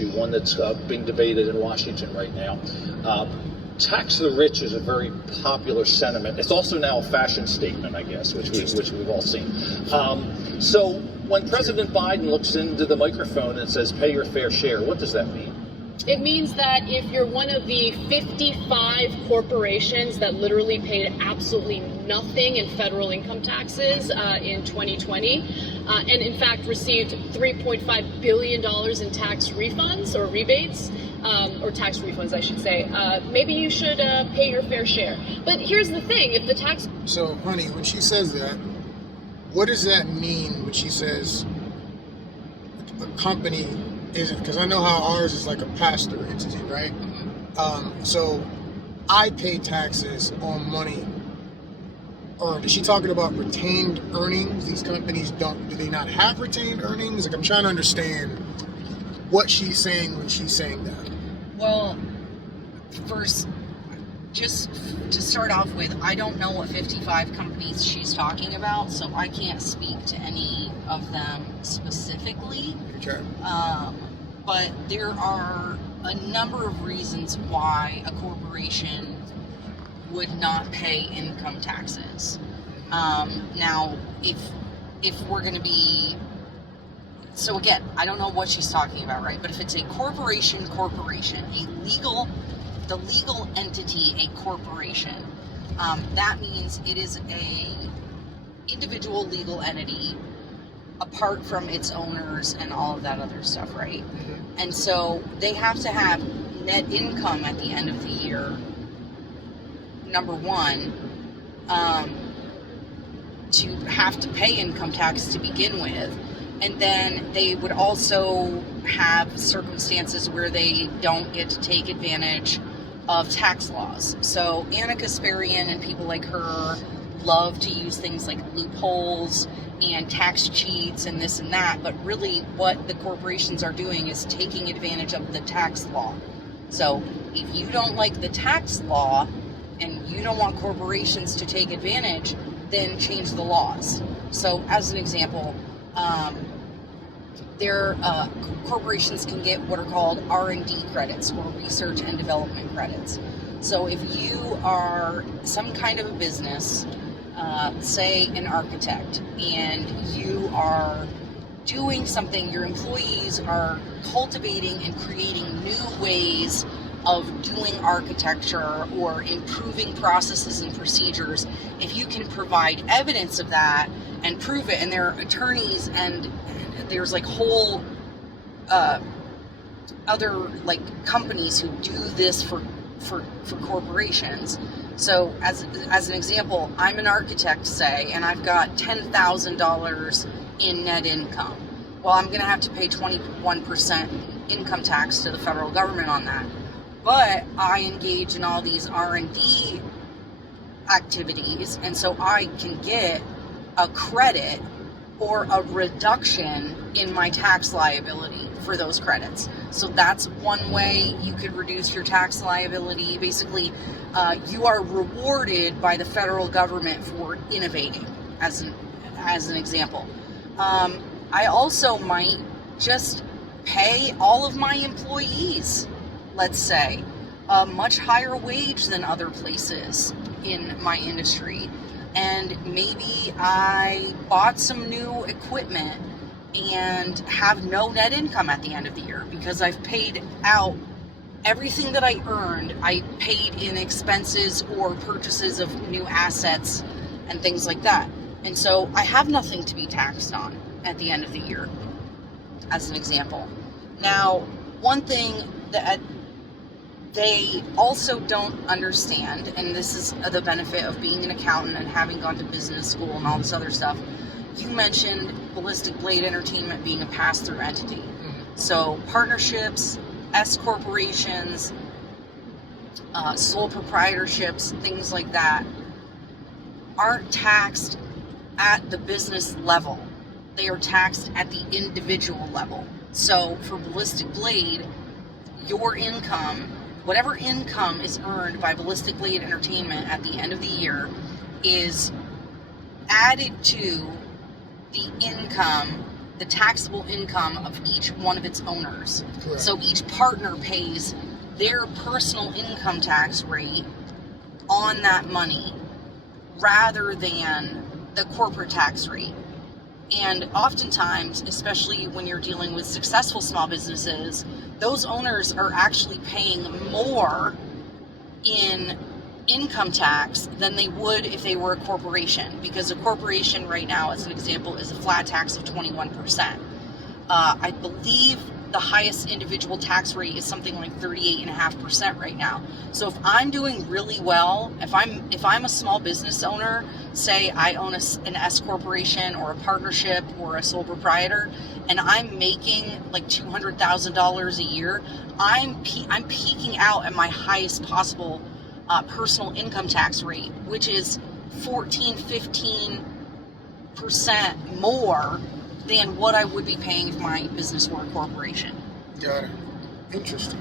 one that's being debated in Washington right now. Tax the rich is a very popular sentiment. It's also now a fashion statement, I guess, which we've all seen. So when President Biden looks into the microphone and says, pay your fair share, what does that mean? It means that if you're one of the 55 corporations that literally paid absolutely nothing in federal income taxes in 2020, and in fact received $3.5 billion in tax refunds or rebates, or tax refunds, I should say, maybe you should pay your fair share. But here's the thing, if the tax... So, honey, when she says that, what does that mean when she says a company isn't, because I know how ours is like a pass-through entity, right? So I pay taxes on money earned. Is she talking about retained earnings? These companies do they not have retained earnings? Like, I'm trying to understand what she's saying when she's saying that. Well, first, just to start off with, I don't know what 55 companies she's talking about, so I can't speak to any of them specifically. Okay. But there are a number of reasons why a corporation would not pay income taxes. Now, if we're going to be... So again, I don't know what she's talking about, right? But if it's a corporation, the legal entity, a corporation, that means it is a individual legal entity apart from its owners and all of that other stuff, right? And so they have to have net income at the end of the year, number one, to have to pay income tax to begin with. And then they would also have circumstances where they don't get to take advantage of tax laws. So Ana Kasparian and people like her love to use things like loopholes and tax cheats and this and that, but really what the corporations are doing is taking advantage of the tax law. So if you don't like the tax law and you don't want corporations to take advantage, then change the laws. So as an example, corporations can get what are called R&D credits, or research and development credits. So if you are some kind of a business, say an architect, and you are doing something, your employees are cultivating and creating new ways of doing architecture or improving processes and procedures, if you can provide evidence of that and prove it, and there are attorneys and there's like whole other like companies who do this for corporations. So as an example, I'm an architect, say, and I've got $10,000 in net income. Well, I'm going to have to pay 21% income tax to the federal government on that. But I engage in all these R&D activities, and so I can get a credit or a reduction in my tax liability for those credits. So that's one way you could reduce your tax liability. Basically, you are rewarded by the federal government for innovating, as an example. I also might just pay all of my employees, let's say, a much higher wage than other places in my industry. And maybe I bought some new equipment and have no net income at the end of the year because I've paid out everything that I earned. I paid in expenses or purchases of new assets and things like that. And so I have nothing to be taxed on at the end of the year, as an example. Now, one thing that they also don't understand, and this is the benefit of being an accountant and having gone to business school and all this other stuff. You mentioned Ballistic Blade Entertainment being a pass-through entity. So partnerships, S corporations, sole proprietorships, things like that, aren't taxed at the business level. They are taxed at the individual level. So for Ballistic Blade, your income, whatever income is earned by Ballistic Blade Entertainment at the end of the year, is added to the income the taxable income of each one of its owners. Correct. So each partner pays their personal income tax rate on that money rather than the corporate tax rate. And oftentimes, especially when you're dealing with successful small businesses, those owners are actually paying more in income tax than they would if they were a corporation, because a corporation right now, as an example, is a flat tax of 21%. I believe the highest individual tax rate is something like 38.5% right now. So if I'm doing really well, if I'm a small business owner, say I own an S corporation or a partnership or a sole proprietor, and I'm making like $200,000 a year, I'm peaking out at my highest possible personal income tax rate, which is 15% more than what I would be paying if my business were a corporation. Got it. Interesting.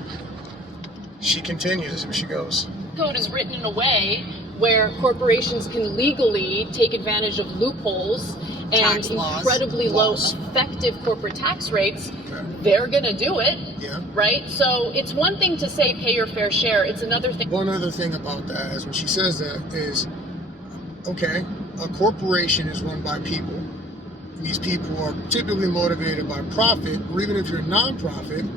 She continues as she goes. Code is written in a way where corporations can legally take advantage of loopholes and Tax laws. incredibly low effective corporate tax rates. Okay. They're gonna do it, Yeah. right? So it's one thing to say pay your fair share. It's another thing. One other thing about that is when she says that is, okay, a corporation is run by people. And these people are typically motivated by profit, or even if you're a nonprofit,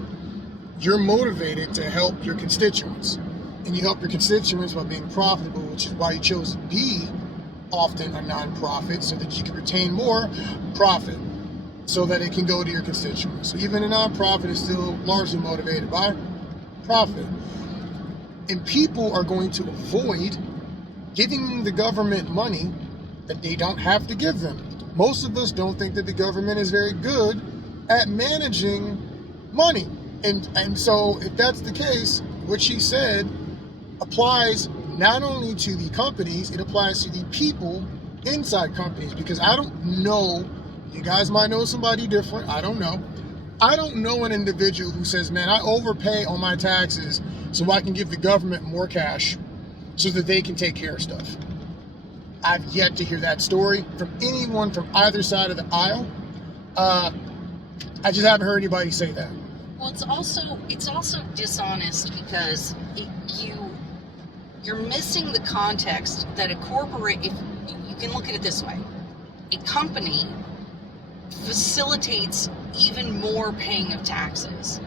you're motivated to help your constituents. And you help your constituents by being profitable, which is why you chose to be often a nonprofit, so that you can retain more profit, so that it can go to your constituents. So even a nonprofit is still largely motivated by profit. And people are going to avoid giving the government money that they don't have to give them. Most of us don't think that the government is very good at managing money. And so if that's the case, what she said applies not only to the companies, it applies to the people inside companies. Because I don't know, you guys might know somebody different, I don't know. I don't know an individual who says, man, I overpay on my taxes so I can give the government more cash so that they can take care of stuff. I've yet to hear that story from anyone from either side of the aisle. I just haven't heard anybody say that. Well, it's also dishonest because you're missing the context that a corporate, if you can look at it this way, a company facilitates even more paying of taxes.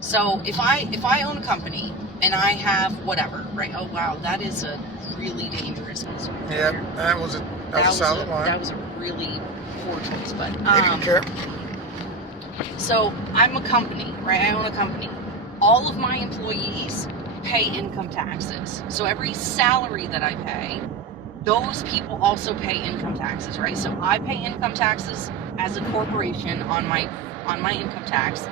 So if I own a company and I have whatever, right? Oh wow, that is a really dangerous piece right Yeah, there. that was a solid line. That was a really poor choice, but They didn't care. so I'm a company, right? I own a company. All of my employees pay income taxes. So every salary that I pay, those people also pay income taxes, right? So I pay income taxes as a corporation on my income tax.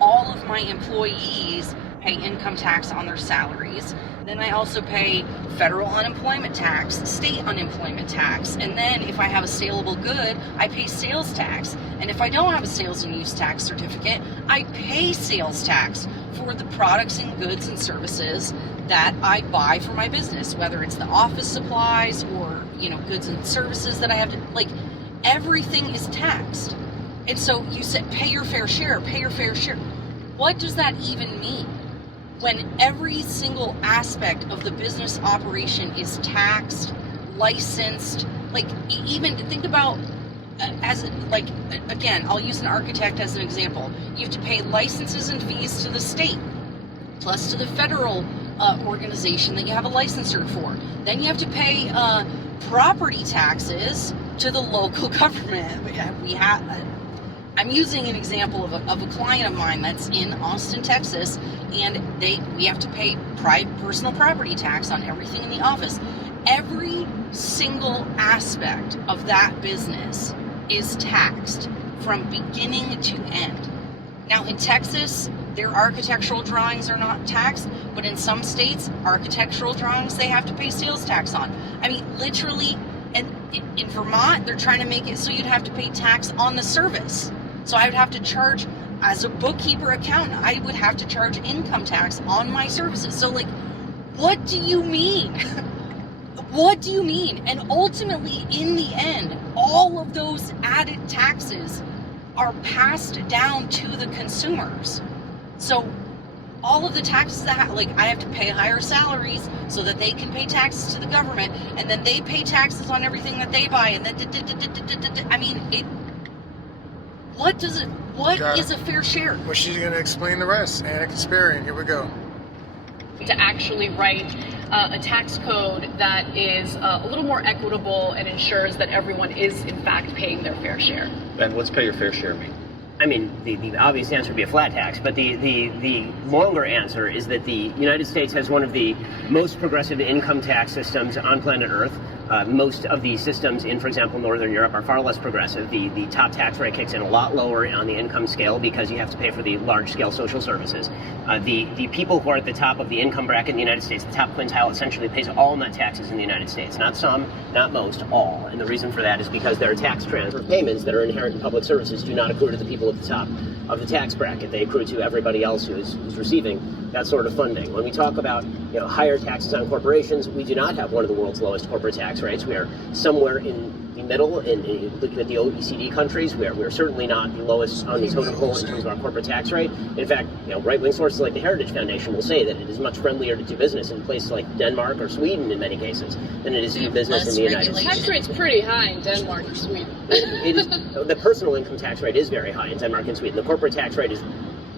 All of my employees pay income tax on their salaries. Then I also pay federal unemployment tax, state unemployment tax, and then if I have a saleable good, I pay sales tax. And if I don't have a sales and use tax certificate, I pay sales tax for the products and goods and services that I buy for my business, whether it's the office supplies or, goods and services that I have to, everything is taxed. And so you said, pay your fair share, pay your fair share. What does that even mean? When every single aspect of the business operation is taxed, licensed, even think about again, I'll use an architect as an example. You have to pay licenses and fees to the state, plus to the federal organization that you have a licensor for. Then you have to pay property taxes to the local government. I'm using an example of a client of mine that's in Austin, Texas, and we have to pay personal property tax on everything in the office. Every single aspect of that business is taxed from beginning to end. Now in Texas, their architectural drawings are not taxed, but in some states, architectural drawings they have to pay sales tax on. I mean, literally, and in Vermont, they're trying to make it so you'd have to pay tax on the service. So I would have to charge, as a bookkeeper accountant, I would have to charge income tax on my services. So what do you mean? What do you mean? And ultimately, in the end, all of those added taxes are passed down to the consumers. So all of the taxes that I have to pay higher salaries so that they can pay taxes to the government, and then they pay taxes on everything that they buy, and then I mean, what is a fair share? Well, she's going to explain the rest. Ana Kasparian, here we go. To actually write a tax code that is a little more equitable and ensures that everyone is in fact paying their fair share. Ben, what's pay your fair share mean? I mean, the obvious answer would be a flat tax, but the longer answer is that the United States has one of the most progressive income tax systems on planet Earth. Most of the systems in, for example, Northern Europe are far less progressive. The top tax rate kicks in a lot lower on the income scale because you have to pay for the large-scale social services. The people who are at the top of the income bracket in the United States, the top quintile, essentially pays all net taxes in the United States. Not some, not most, all. And the reason for that is because their tax transfer payments that are inherent in public services do not accrue to the people at the top of the tax bracket. They accrue to everybody else who's receiving that sort of funding. When we talk about higher taxes on corporations, we do not have one of the world's lowest corporate tax rates. We are somewhere in the middle. In looking at the OECD countries, we're certainly not the lowest on the totem pole in terms of our corporate tax rate. In fact, right-wing sources like the Heritage Foundation will say that it is much friendlier to do business in places like Denmark or Sweden in many cases than it is to do business in the United States. The tax rate's pretty high in Denmark or Sweden. It is, the personal income tax rate is very high in Denmark and Sweden. The corporate tax rate is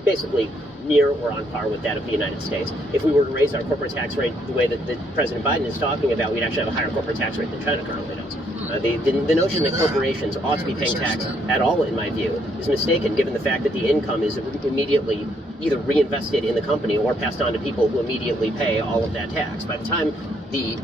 basically near or on par with that of the United States. If we were to raise our corporate tax rate the way that President Biden is talking about, we'd actually have a higher corporate tax rate than China currently does. The notion that corporations ought to be paying tax at all, in my view, is mistaken, given the fact that the income is immediately either reinvested in the company or passed on to people who immediately pay all of that tax. By the time you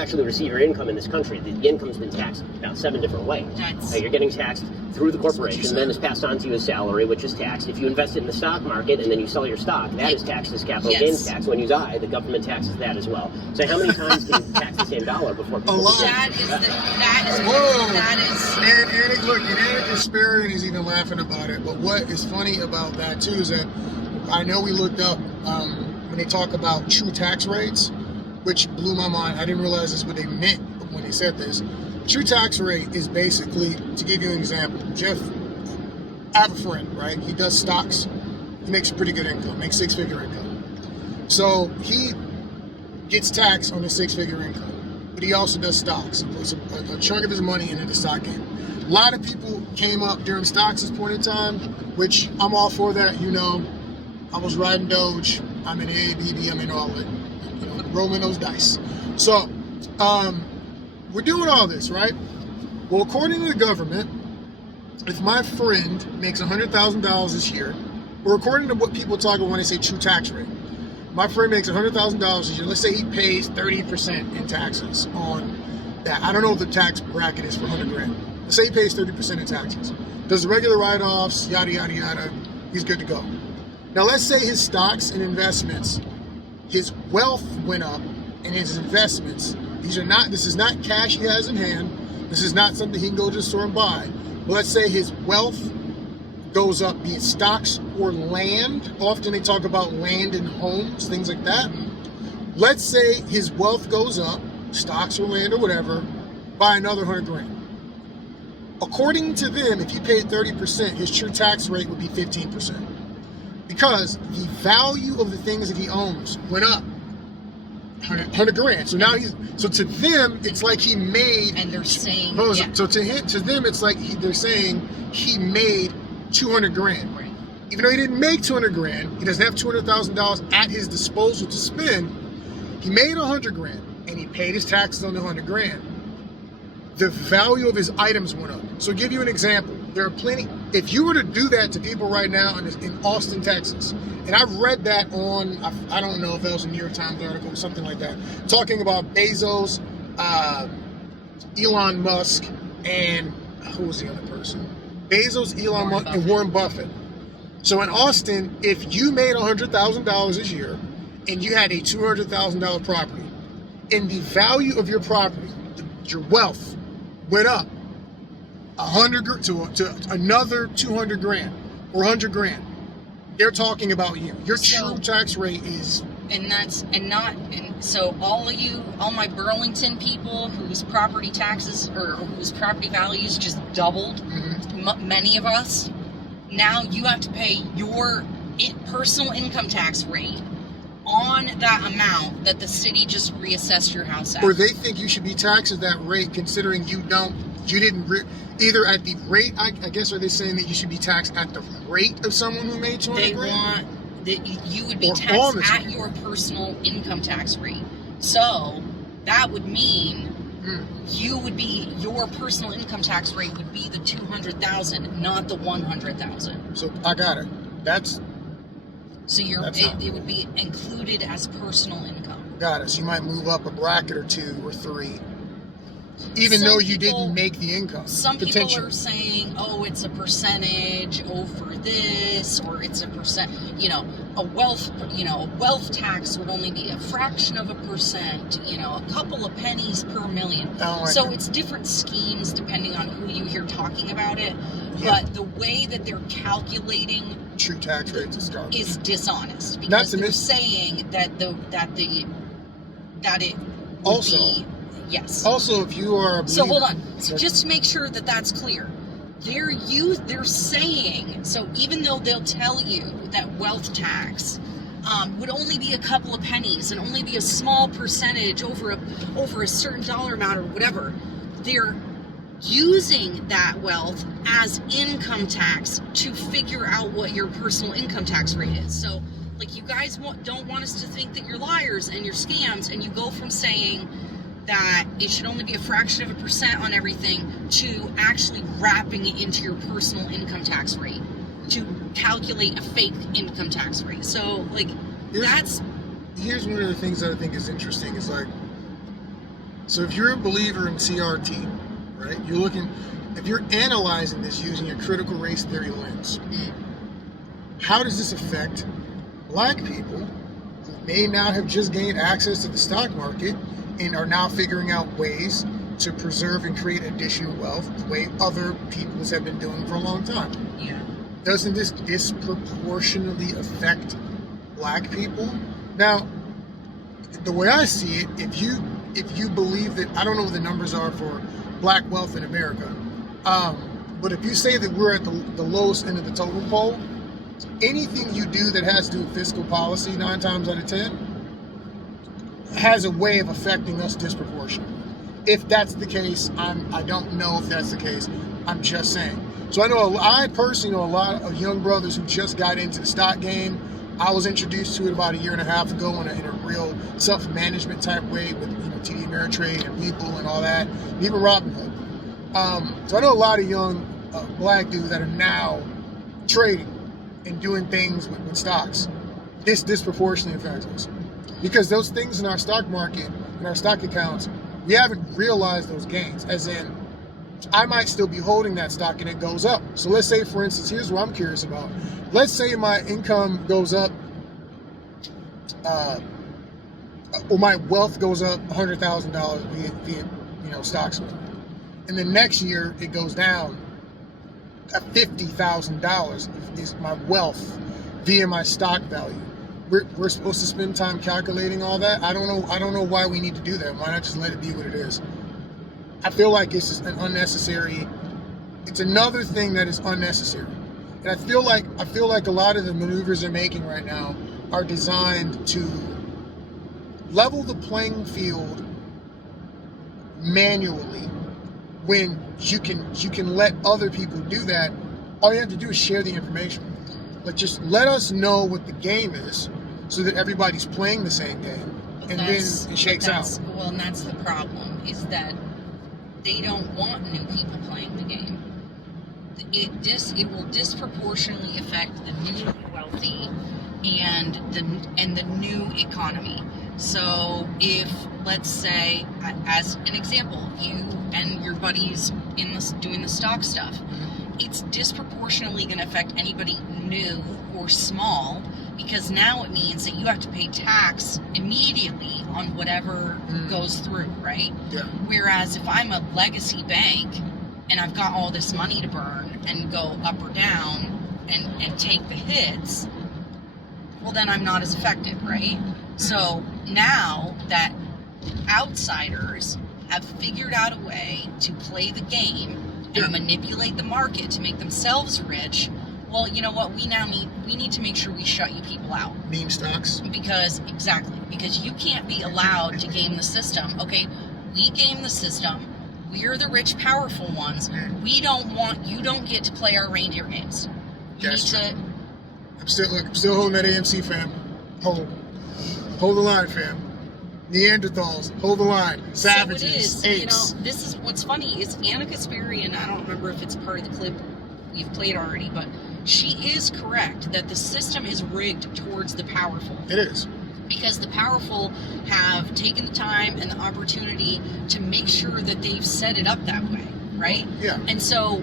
actually receive your income in this country, the income's been taxed about 7 different ways. You're getting taxed through the corporation, then it's passed on to you as salary, which is taxed. If you invest it in the stock market and then you sell your stock, that is taxed as capital gains tax. When you die, the government taxes that as well. So how many times can you tax the same dollar before people? That is. And look, and Ana Kasparian is even laughing about it. But what is funny about that too is that I know we looked up when they talk about true tax rates, which blew my mind. I didn't realize this what they meant when they said this. True tax rate is basically, to give you an example, Jeff, I have a friend, right? He does stocks. He makes a pretty good income, makes 6-figure income. So he gets taxed on his 6-figure income, but he also does stocks. He puts a chunk of his money into the stock game. A lot of people came up during stocks at this point in time, which I'm all for that. I was riding Doge. I'm in AABB. I'm in all it. Rolling those dice. So, we're doing all this, right? Well, according to the government, if my friend makes $100,000 this year, or according to what people talk about when they say true tax rate, my friend makes $100,000 this year. Let's say he pays 30% in taxes on that. I don't know what the tax bracket is for $100,000. Let's say he pays 30% in taxes. Does the regular write-offs, yada, yada, yada, he's good to go. Now, let's say his stocks and investments, his wealth went up in his investments. This is not cash he has in hand. This is not something he can go to the store and buy. But let's say his wealth goes up, be it stocks or land. Often they talk about land and homes, things like that. Let's say his wealth goes up, stocks or land or whatever, by another $100,000. According to them, if he paid 30%, his true tax rate would be 15%. Because the value of the things that he owns went up $100,000. So now so to them, it's like he made. And they're saying. So to them, it's like they're saying he made $200,000. Right. Even though he didn't make $200,000, he doesn't have $200,000 at his disposal to spend. He made $100,000, and he paid his taxes on the $100,000. The value of his items went up. So to give you an example, there are plenty. If you were to do that to people right now in Austin, Texas, and I've read that on, I don't know if that was a New York Times article or something like that, talking about Bezos, Elon Musk, and who was the other person? Bezos, Elon Musk, and Warren Buffett. So in Austin, if you made $100,000 this year and you had a $200,000 property, and the value of your property, your wealth, went up to another $200,000 or $100,000, they're talking about you. Your true tax rate is. So all my Burlington people whose property taxes or whose property values just doubled, many of us, now you have to pay your personal income tax rate on that amount that the city just reassessed your house at. Or they think you should be taxed at that rate, considering you didn't either at the rate. I guess, are they saying that you should be taxed at the rate of someone who made 200 They grand? want that you would be Or taxed honestly. at your personal income tax rate. So that would mean your personal income tax rate would be the 200,000, not the 100,000. So I got it. So it would be included as personal income. Got it. So you might move up a bracket or 2 or 3, even Some though you people- didn't make the income. Some people potentially. are saying, oh, it's a percentage over this, or it's a percent, a wealth tax would only be a fraction of a percent, a couple of pennies per million. Oh, So okay. it's different schemes depending on who you hear talking about it. Yeah. But the way that they're calculating True tax rates is garbage. is dishonest, Not because to they're miss- saying that it would Also- be, yes. Also, if you are a So hold believer- on, so just to make sure that that's clear, they're saying, so even though they'll tell you that wealth tax would only be a couple of pennies and only be a small percentage over a certain dollar amount or whatever, they're using that wealth as income tax to figure out what your personal income tax rate is. So, like, you guys don't want us to think that you're liars and you're scams, and you go from saying that it should only be a fraction of a percent on everything to actually wrapping it into your personal income tax rate to calculate a fake income tax rate. So, like, Here's one of the things that I think is interesting is, like, so if you're a believer in CRT, right, if you're analyzing this using a critical race theory lens, how does this affect black people who may now have just gained access to the stock market and are now figuring out ways to preserve and create additional wealth the way other peoples have been doing for a long time? Yeah. Doesn't this disproportionately affect black people? Now, the way I see it, if you believe that, I don't know what the numbers are for black wealth in America, but if you say that we're at the lowest end of the totem pole, anything you do that has to do with fiscal policy 9 times out of 10 has a way of affecting us disproportionately. If that's the case, I don't know if that's the case. I'm just saying. So I personally know a lot of young brothers who just got into the stock game. I was introduced to it about 1.5 years ago in a real self-management type way with TD Ameritrade and Webull and all that, and even Robinhood. So I know a lot of young black dudes that are now trading and doing things with stocks. This disproportionately affects us because those things in our stock market, in our stock accounts, we haven't realized those gains. As in, I might still be holding that stock and it goes up. So let's say, for instance, here's what I'm curious about. Let's say my income goes up, or my wealth goes up $100,000 via stocks. And then next year it goes down at $50,000 is my wealth via my stock value. We're supposed to spend time calculating all that. I don't know why we need to do that. Why not just let it be what it is? I feel like it's just it's another thing that is unnecessary. And I feel like a lot of the maneuvers they're making right now are designed to level the playing field manually when you can let other people do that. All you have to do is share the information. Like, just let us know what the game is so that everybody's playing the same game, and then it shakes out. Well, and that's the problem, is that they don't want new people playing the game. It will disproportionately affect the new wealthy and the new economy. So if, let's say, as an example, you and your buddies doing the stock stuff, it's disproportionately going to affect anybody new or small, because now it means that you have to pay tax immediately on whatever goes through, right? Yeah. Whereas if I'm a legacy bank and I've got all this money to burn and go up or down and take the hits, well, then I'm not as affected, right? So now that outsiders have figured out a way to play the game and manipulate the market to make themselves rich, well, you know what? We need to make sure we shut you people out. Meme stocks. Because you can't be allowed to game the system. Okay, we game the system. We're the rich, powerful ones. You don't get to play our reindeer games. I'm still holding that AMC, fam. Hold the line, fam. Neanderthals, hold the line. Savages, so it is. apes. You know, this is what's funny is Ana Kasparian. I don't remember if it's part of the clip we've played already, but she is correct that the system is rigged towards the powerful. It is. Because the powerful have taken the time and the opportunity to make sure that they've set it up that way, right? Yeah. And so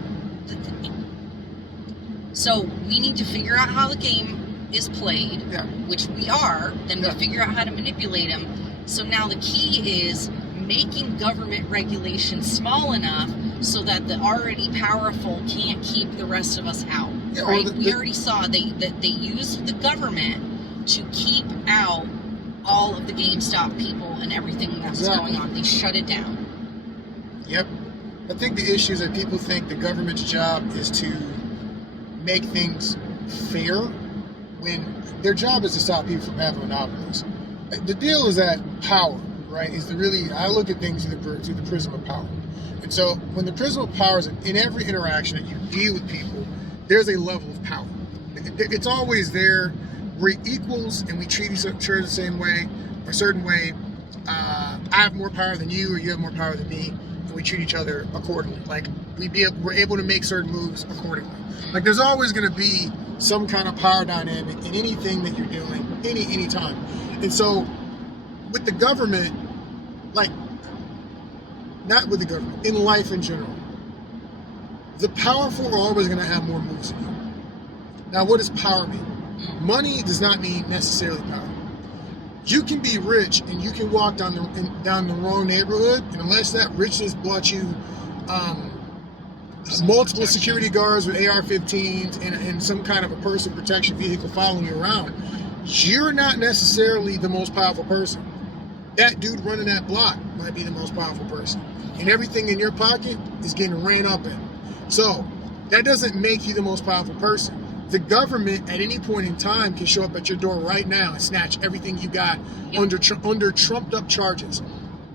we need to figure out how the game is played, which we are, then we figure out how to manipulate them. So now the key is making government regulation small enough so that the already powerful can't keep the rest of us out, right? We already saw that they used the government to keep out all of the GameStop people and everything that was going on. They shut it down. Yep. I think the issue is that people think the government's job is to make things fair when their job is to stop people from having monopolies. The deal is that power, right, I look at things through the prism of power. And so when the prism of power is in every interaction that you deal with people, there's a level of power. It's always there. We're equals and we treat each other the same way, a certain way. I have more power than you, or you have more power than me, and we treat each other accordingly. Like we're able to make certain moves accordingly. Like there's always going to be some kind of power dynamic in anything that you're doing, any time. And so with the government, not with the government, in life in general, the powerful are always going to have more moves than you. Now, what does power mean? Money does not mean necessarily power. You can be rich and you can walk down the wrong neighborhood, and unless that richness brought you multiple security guards with AR-15s and some kind of a personal protection vehicle following you around, you're not necessarily the most powerful person. That dude running that block might be the most powerful person. And everything in your pocket is getting ran up in. So that doesn't make you the most powerful person. The government at any point in time can show up at your door right now and snatch everything you got under trumped up charges.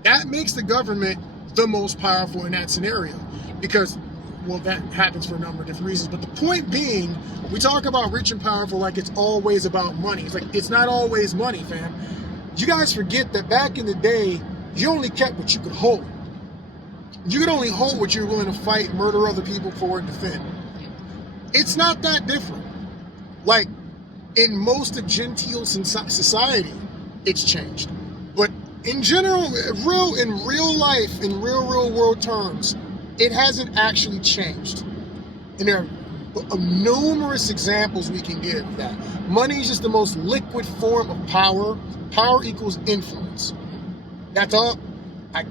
That makes the government the most powerful in that scenario because, well, that happens for a number of different reasons. But the point being, we talk about rich and powerful like it's always about money. It's like, it's not always money, fam. You guys forget that back in the day, you only kept what you could hold. You could only hold what you're willing to fight, murder other people for, and defend. It's not that different. Like, in most of genteel society, it's changed. But in general, in real life, in real world terms, it hasn't actually changed. And there are numerous examples we can give of that. Money is just the most liquid form of power. Power equals influence. That's all.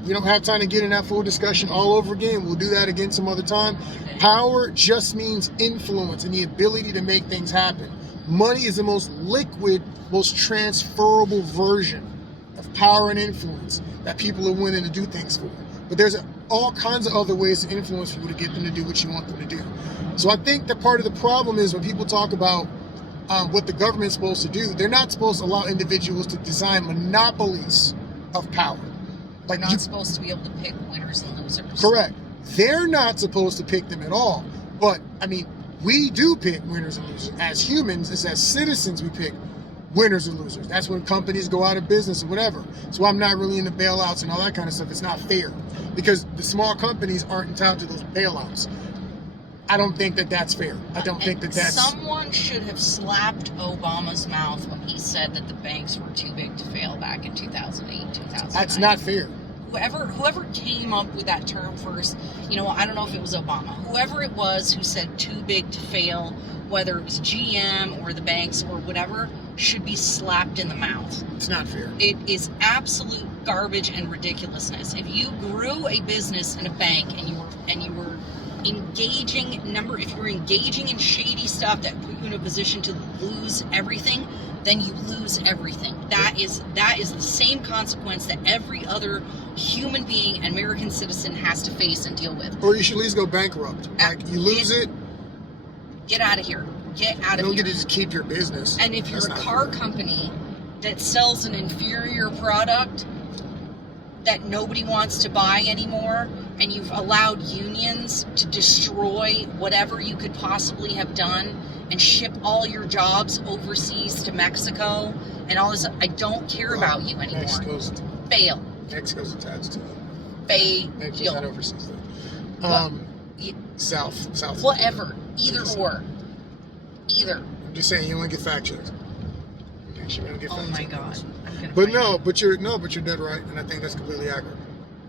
We don't have time to get in that full discussion all over again. We'll do that again some other time. Power just means influence and the ability to make things happen. Money is the most liquid, most transferable version of power and influence that people are willing to do things for. But there's all kinds of other ways to influence people to get them to do what you want them to do. So I think that part of the problem is when people talk about what the government's supposed to do, they're not supposed to allow individuals to design monopolies of power. Like not supposed to be able to pick winners and losers. Correct. They're not supposed to pick them at all. But, I mean, we do pick winners and losers. As humans, as citizens, we pick winners and losers. That's when companies go out of business or whatever. So I'm not really into bailouts and all that kind of stuff. It's not fair because the small companies aren't entitled to those bailouts. I don't think that that's fair. I don't think that that's... Someone should have slapped Obama's mouth when he said that the banks were too big to fail back in 2008, 2009. That's not fair. Whoever came up with that term first, I don't know if it was Obama. Whoever it was who said too big to fail, whether it was GM or the banks or whatever, should be slapped in the mouth. It's not fair. It is absolute garbage and ridiculousness. If you grew a business in a bank and you were engaging in shady stuff that put you in a position to lose everything, then you lose everything. That is the same consequence that every other human being and American citizen has to face and deal with. Or you should at least go bankrupt. Like, you lose it. Get out of here. get out You of don't here. get to just keep your business. And if you're That's a not car fair. company that sells an inferior product that nobody wants to buy anymore, and you've allowed unions to destroy whatever you could possibly have done and ship all your jobs overseas to Mexico and all this, I don't care about you anymore. Mexico's Fail. attached to it. Mexico's not Fail. overseas though. South. Whatever. Either or. Either. I'm just saying, you want to get fact checked. Make sure we don't get Oh fact my checked. God. I'm gonna But fight no, you. but you're dead right, and I think that's completely accurate.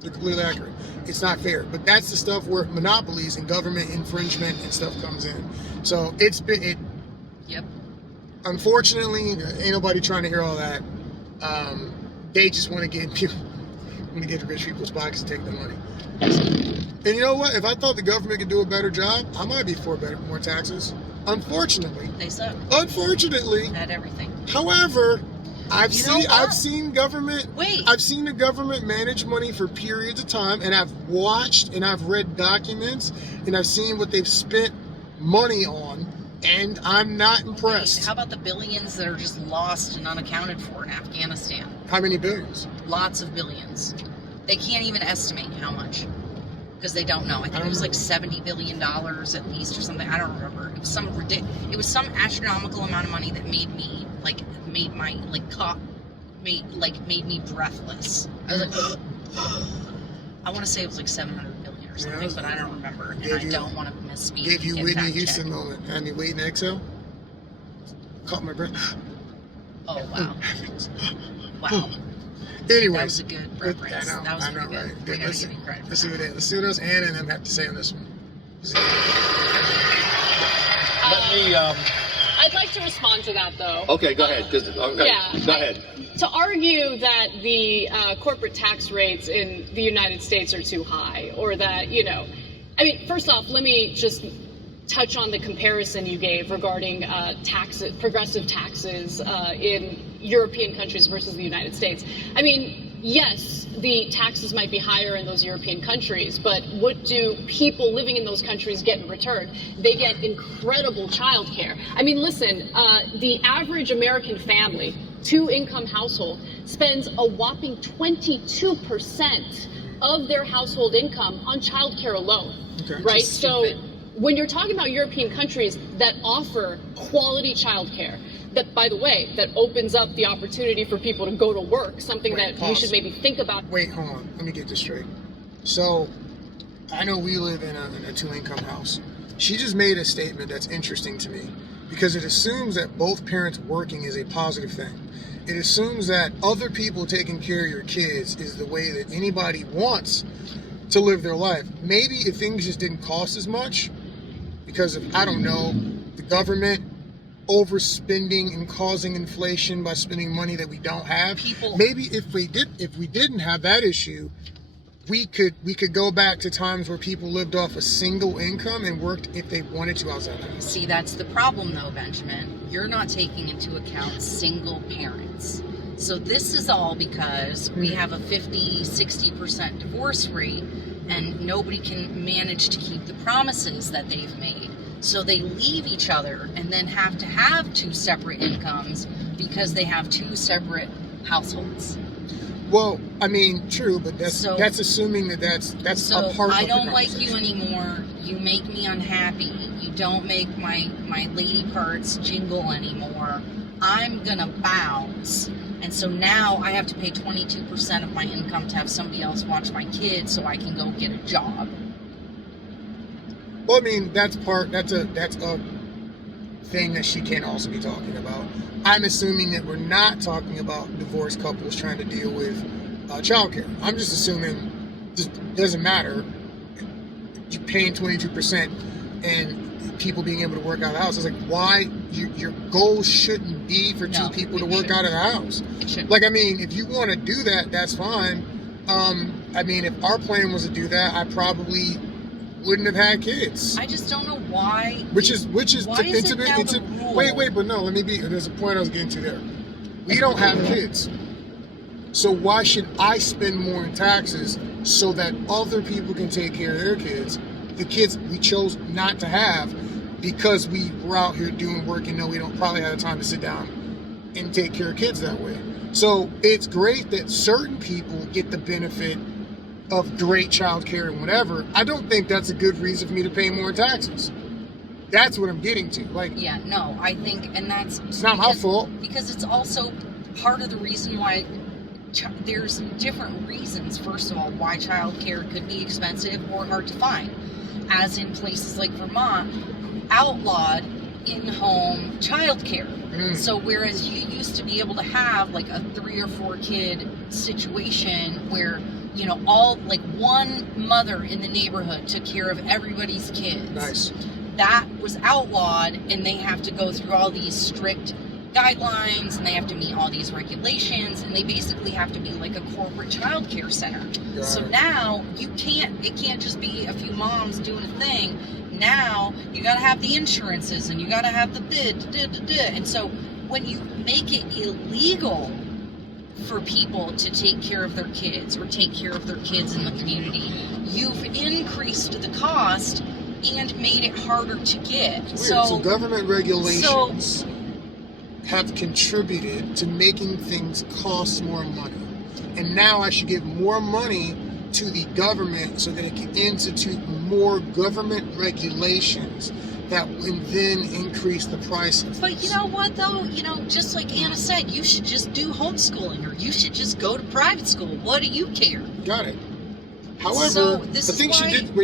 You're completely accurate. It's not fair, but that's the stuff where monopolies and government infringement and stuff comes in. So Yep. unfortunately, ain't nobody trying to hear all that. They just want to get people, want to get the rich people's pockets and take the money. And you know what? If I thought the government could do a better job, I might be for more taxes. Unfortunately, They suck unfortunately, at everything. however, I've You know seen what? I've seen the government manage money for periods of time, and I've watched and I've read documents and I've seen what they've spent money on, and I'm not impressed. How about the billions that are just lost and unaccounted for in Afghanistan? How many billions? Lots of billions. They can't even estimate how much because they don't know. I think it was like $70 billion at least or something. I don't remember. It was some some astronomical amount of money that made me made me breathless. I was like, I want to say it was like 700 billion or something, Yeah. but I don't remember, and I don't want to misspeak. Gave you and Whitney fact Houston check. moment. Had me waiting to exhale. Caught my breath. Oh wow! Wow. Anyway, That was a good reference. That was really good. Right. We gotta Let's give you credit for see that. let's see what else Anna and them have to say on this one. Let me. I'd like to respond to that, though. Okay, go ahead. Go ahead. To argue that the corporate tax rates in the United States are too high, or that, first off, let me just touch on the comparison you gave regarding progressive taxes in European countries versus the United States. I mean, yes, the taxes might be higher in those European countries, but what do people living in those countries get in return? They get incredible childcare. I mean, listen, the average American family, two-income household, spends a whopping 22% of their household income on childcare alone, Okay. right? Just So stupid. when you're talking about European countries that offer quality childcare, that, by the way, that opens up the opportunity for people to go to work, something Wait, that we pause. should maybe think about. Wait, hold on. Let me get this straight. So, I know we live in a two-income house. She just made a statement that's interesting to me because it assumes that both parents working is a positive thing. It assumes that other people taking care of your kids is the way that anybody wants to live their life. Maybe if things just didn't cost as much because of, I don't know, the government overspending and causing inflation by spending money that we don't have. Maybe if we didn't have that issue, we could go back to times where people lived off a single income and worked if they wanted to outside the house. See, that's the problem though, Benjamin. You're not taking into account single parents. So this is all because we have a 50-60% divorce rate and nobody can manage to keep the promises that they've made. So they leave each other and then have to have two separate incomes because they have two separate households. Well, I mean, true, but that's assuming that's So a part of I the don't like you conversation. anymore. You make me unhappy. You don't make my lady parts jingle anymore. I'm gonna bounce. And so now I have to pay 22% of my income to have somebody else watch my kids so I can go get a job. Well, I mean, that's a thing that she can also be talking about. I'm assuming that we're not talking about divorced couples trying to deal with childcare. I'm just assuming it doesn't matter. You're paying 22% and people being able to work out of the house. It's like, why your goal shouldn't be for two people to work out of the house. Like, I mean, if you want to do that, that's fine. I mean, if our plan was to do that, I probably wouldn't have had kids. I just don't know why. Which is why is it now the rule? wait, but no, there's a point I was getting to there. We don't have kids. So why should I spend more in taxes so that other people can take care of their kids? The kids we chose not to have, because we were out here doing work and know we don't probably have the time to sit down and take care of kids that way. So it's great that certain people get the benefit of great child care and whatever. I don't think that's a good reason for me to pay more taxes. That's what I'm getting to. Like, yeah, no, I think, and that's... It's not my fault. Because it's also part of the reason why there's different reasons, first of all, why child care could be expensive or hard to find. As in places like Vermont, outlawed in-home child care. So whereas you used to be able to have like a 3 or 4 kid situation where, you know, all like one mother in the neighborhood took care of everybody's kids. Nice. That was outlawed, and they have to go through all these strict guidelines, and they have to meet all these regulations, and they basically have to be like a corporate child care center. So now it can't just be a few moms doing a thing. Now you got to have the insurances, and you got to have the and so when you make it illegal for people to take care of their kids or take care of their kids in the community, you've increased the cost and made it harder to get. So government regulations have contributed to making things cost more money. And now I should give more money to the government so that it can institute more government regulations that will then increase the prices. But you know what, though? You know, just like Anna said, you should just do homeschooling, or you should just go to private school. What do you care? Got it. However, So I think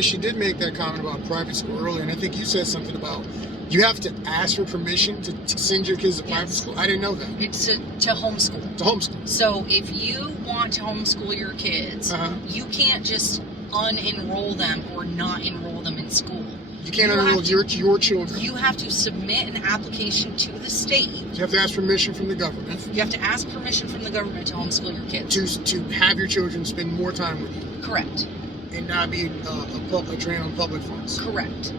she did make that comment about private school earlier, and I think you said something about you have to ask for permission to send your kids to private school. I didn't know that. It's to homeschool. To homeschool. So if you want to homeschool your kids, you can't just unenroll them or not enroll them in school. You can't enroll your children. You have to submit an application to the state. You have to ask permission from the government. You have to ask permission from the government to homeschool your kids. To have your children spend more time with you. Correct. And not be a drain on public funds. Correct.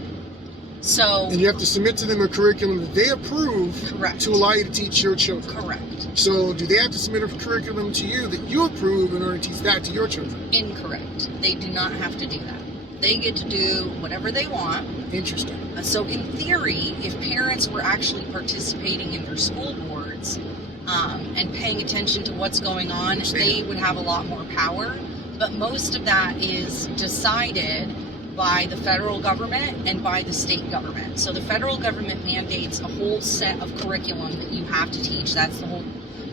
So. And you have to submit to them a curriculum that they approve. Correct. To allow you to teach your children. Correct. So do they have to submit a curriculum to you that you approve in order to teach that to your children? Incorrect. They do not have to do that. They get to do whatever they want. Interesting. So in theory, if parents were actually participating in their school boards and paying attention to what's going on, they would have a lot more power. But most of that is decided by the federal government and by the state government. So the federal government mandates a whole set of curriculum that you have to teach. That's the whole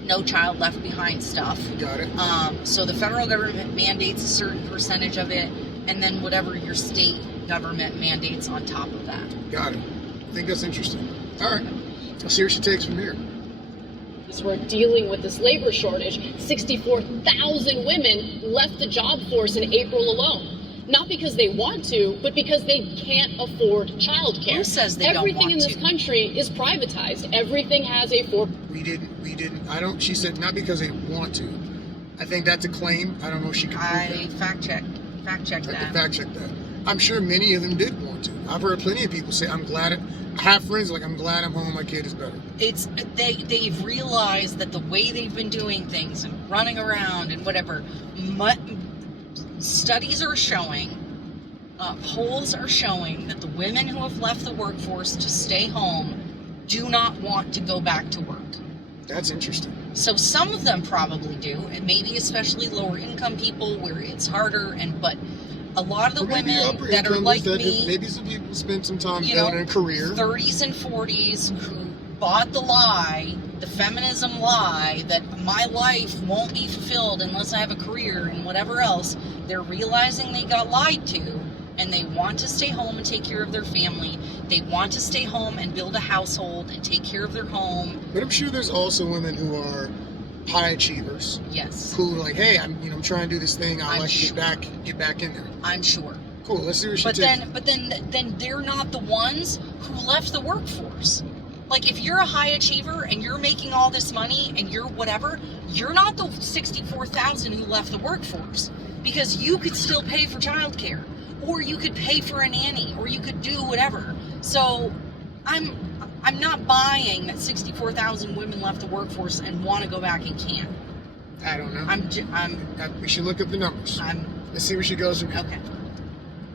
No Child Left Behind stuff. Got it. So the federal government mandates a certain percentage of it, and then whatever your state government mandates on top of that. Got it. I think that's interesting. All right. I'll see what she takes from here. We're dealing with this labor shortage. 64,000 women left the job force in April alone. Not because they want to, but because they can't afford childcare. Who says they Everything don't want in this to? country is privatized. Everything has a We didn't. She said not because they want to. I think that's a claim. I don't know if she can prove that. Fact check I have to that. fact check that. I'm sure many of them did want to. I've heard plenty of people say, I'm glad I have friends like, I'm glad I'm home, my kid is better. They've realized that the way they've been doing things and running around and whatever, studies are showing, polls are showing that the women who have left the workforce to stay home do not want to go back to work. That's interesting. So some of them probably do, and maybe especially lower income people where it's harder, but a lot of the women that are like me, maybe some people spend some time building a career, 30s and 40s, who bought the lie, the feminism lie, that my life won't be fulfilled unless I have a career and whatever else. They're realizing they got lied to, and they want to stay home and take care of their family. They want to stay home and build a household and take care of their home. But I'm sure there's also women who are high achievers. Yes. Who are like, hey, I'm trying to do this thing. I'd like to get back in there. I'm sure. Cool. Let's see what she takes. But then they're not the ones who left the workforce. Like, if you're a high achiever and you're making all this money and you're whatever, you're not the 64,000 who left the workforce, because you could still pay for childcare, or you could pay for a nanny, or you could do whatever. So I'm not buying that 64,000 women left the workforce and want to go back and can't. I don't know. We should look up the numbers. Let's see where she goes from here. Okay.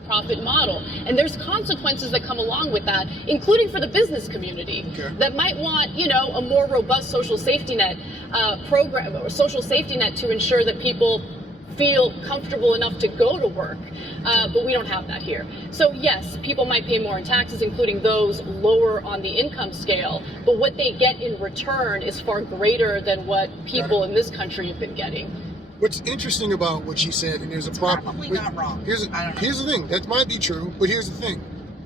for-profit model. And there's consequences that come along with that, including for the business community that might want, a more robust social safety net program or social safety net to ensure that people feel comfortable enough to go to work. But we don't have that here. So yes, people might pay more in taxes, including those lower on the income scale, but what they get in return is far greater than what people in this country have been getting. What's interesting about what she said, and there's a problem. Probably not wrong. Here's the thing. That might be true, but here's the thing.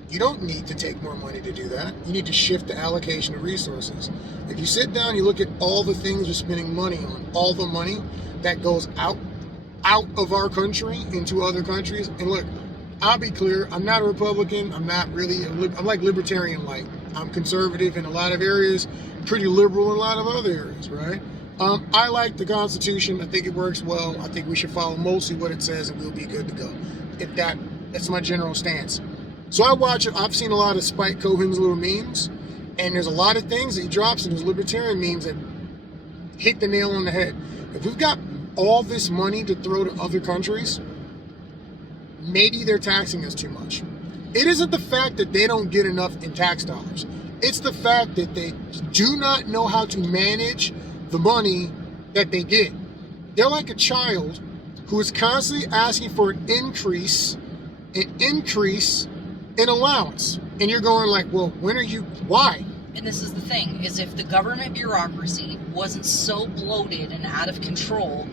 You don't need to take more money to do that. You need to shift the allocation of resources. If you sit down, you look at all the things we're spending money on, all the money that goes out of our country into other countries. And look, I'll be clear, I'm not a Republican. I'm not really, I'm like libertarian light. I'm conservative in a lot of areas, pretty liberal in a lot of other areas, right? I like the Constitution. I think it works well. I think we should follow mostly what it says and we'll be good to go. That's my general stance. So I watch it. I've seen a lot of Spike Cohen's little memes, and there's a lot of things that he drops in his libertarian memes that hit the nail on the head. If we've got all this money to throw to other countries, maybe they're taxing us too much. It isn't the fact that they don't get enough in tax dollars. It's the fact that they do not know how to manage the money that they get. They're like a child who is constantly asking for an increase in allowance. And you're going like, well, why? And this is the thing, is if the government bureaucracy wasn't so bloated and out of control,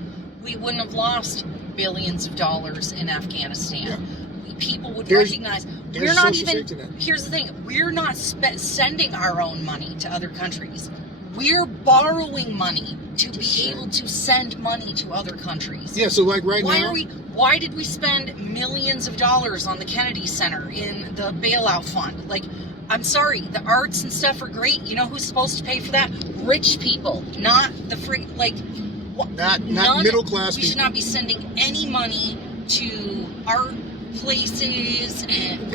we wouldn't have lost billions of dollars in Afghanistan. Yeah. People would recognize we're not even, here's the thing, we're not sending our own money to other countries. We're borrowing money to be able to send money to other countries. Yeah, so like right now... Why did we spend millions of dollars on the Kennedy Center in the bailout fund? Like, I'm sorry, the arts and stuff are great. You know who's supposed to pay for that? Rich people, not the free, like... Not middle class people. We should not be sending any money to art places and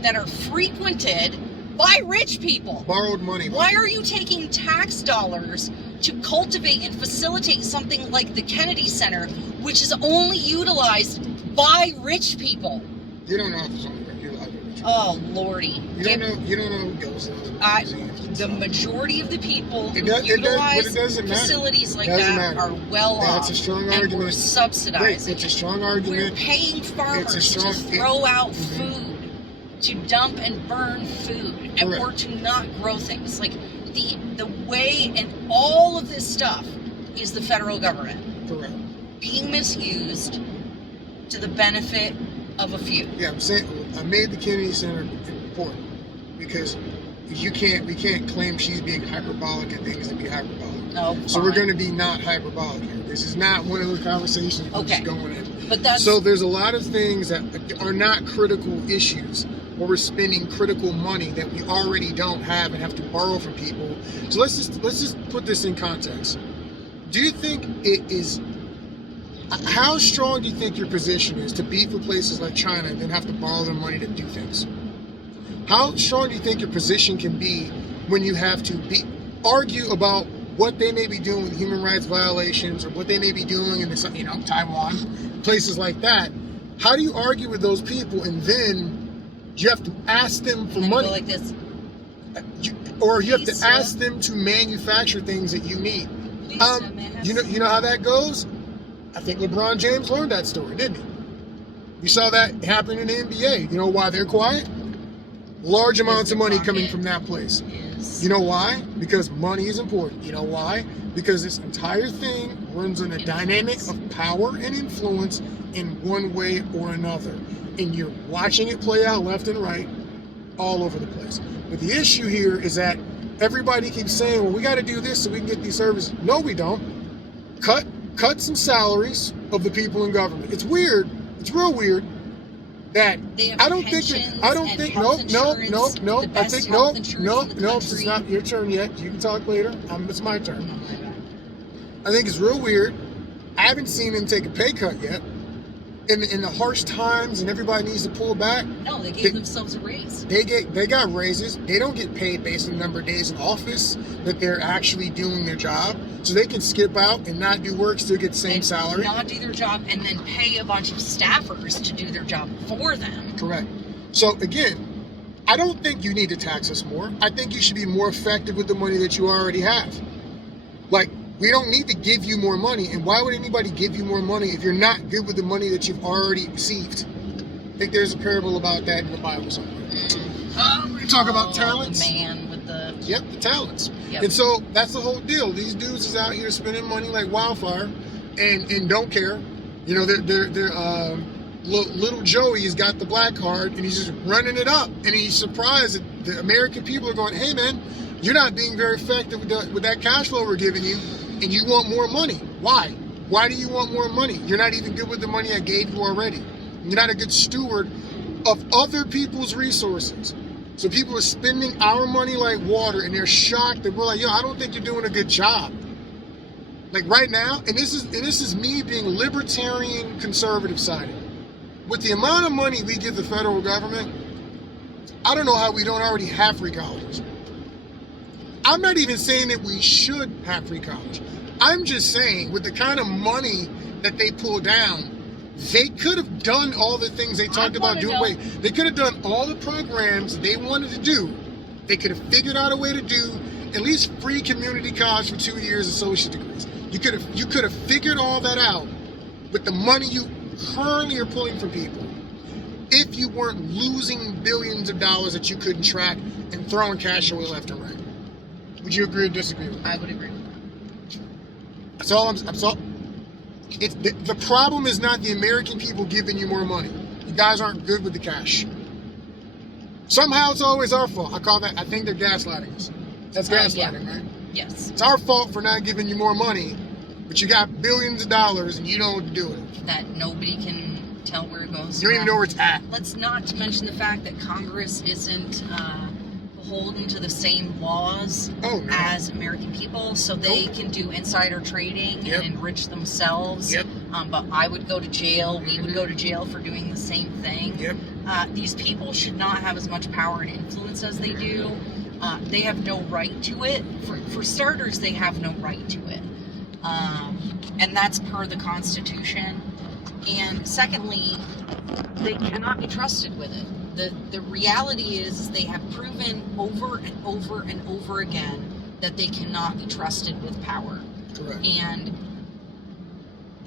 that are frequented by rich people. Borrowed money. Why are you taking tax dollars to cultivate and facilitate something like the Kennedy Center, which is only utilized by rich people? You don't know if it's only rich. Oh, Lordy. You don't know who goes to those museums. The majority of the people who utilize facilities like that are well off. That's a strong argument. And we're subsidizing. It's a strong argument. We're paying farmers to throw out food, to dump and burn food, and or to not grow things. Like the way, and all of this stuff is the federal government. Correct. Being misused to the benefit of a few. Yeah, I'm saying I made the Kennedy Center important because we can't claim she's being hyperbolic and things to be hyperbolic. Oh, so we're going to be not hyperbolic here. This is not one of those conversations we're just going in. But so there's a lot of things that are not critical issues where we're spending critical money that we already don't have and have to borrow from people. So let's just put this in context. Do you think it is? How strong do you think your position is to be for places like China and then have to borrow their money to do things? How strong do you think your position can be when you have to argue about what they may be doing with human rights violations or what they may be doing in Taiwan, places like that? How do you argue with those people and then you have to ask them for money? Like this. Or you have to ask them to manufacture things that you need. You know how that goes? I think LeBron James learned that story, didn't he? You saw that happen in the NBA. You know why they're quiet? Large amounts of money coming from that place. You know why? Because money is important. You know why? Because this entire thing runs on a dynamic of power and influence in one way or another. And you're watching it play out left and right all over the place. But the issue here is that everybody keeps saying, well, we got to do this so we can get these services. No, we don't. Cut some salaries of the people in government. It's weird. It's real weird that I don't think it's not your turn yet. You can talk later. It's my turn. I think it's real weird. I haven't seen him take a pay cut yet. in the harsh times and everybody needs to pull back, No, they gave themselves a raise. they got raises. They don't get paid based on the number of days in office that they're actually doing their job. So they can skip out and not do work, still get the same And salary. not do their job, and then pay a bunch of staffers to do their job for them. Correct. So again, I don't think you need to tax us more. I think you should be more effective with the money that you already have. Like, we don't need to give you more money. And why would anybody give you more money if you're not good with the money that you've already received? I think there's a parable about that in the Bible somewhere. We talk about talents. The man with the... Yep, the talents. Yep. And so that's the whole deal. These dudes is out here spending money like wildfire and don't care. You know, little Joey has got the black card and he's just running it up. And he's surprised that the American people are going, hey man, you're not being very effective with that cash flow we're giving you, and you want more money. Why? Why do you want more money? You're not even good with the money I gave you already. You're not a good steward of other people's resources. So people are spending our money like water, and they're shocked that we're like, yo, I don't think you're doing a good job. Like right now, and this is me being libertarian conservative sided. With the amount of money we give the federal government, I don't know how we don't already have free college. I'm not even saying that we should have free college. I'm just saying with the kind of money that they pull down, they could have done all the things they talked about doing. Wait, they could have done all the programs they wanted to do. They could have figured out a way to do at least free community college for 2 years, associate degrees. You could have figured all that out with the money you currently are pulling from people if you weren't losing billions of dollars that you couldn't track and throwing cash away left and right. Would you agree or disagree with that? I would agree with that. That's all the problem is not the American people giving you more money. You guys aren't good with the cash. Somehow it's always our fault. I think they're gaslighting us. That's gaslighting, right? Yes. It's our fault for not giving you more money, but you got billions of dollars and you don't know what to do with it. That nobody can tell where it goes. You don't even know where it's at. Let's not mention the fact that Congress isn't beholden to the same laws as American people, so they can do insider trading and enrich themselves. Yep. But I would go to jail. We would go to jail for doing the same thing. Yep. These people should not have as much power and influence as they do. They have no right to it. For starters, they have no right to it. And that's per the Constitution. And secondly, they cannot be trusted with it. The reality is they have proven over and over and over again that they cannot be trusted with power. Correct. And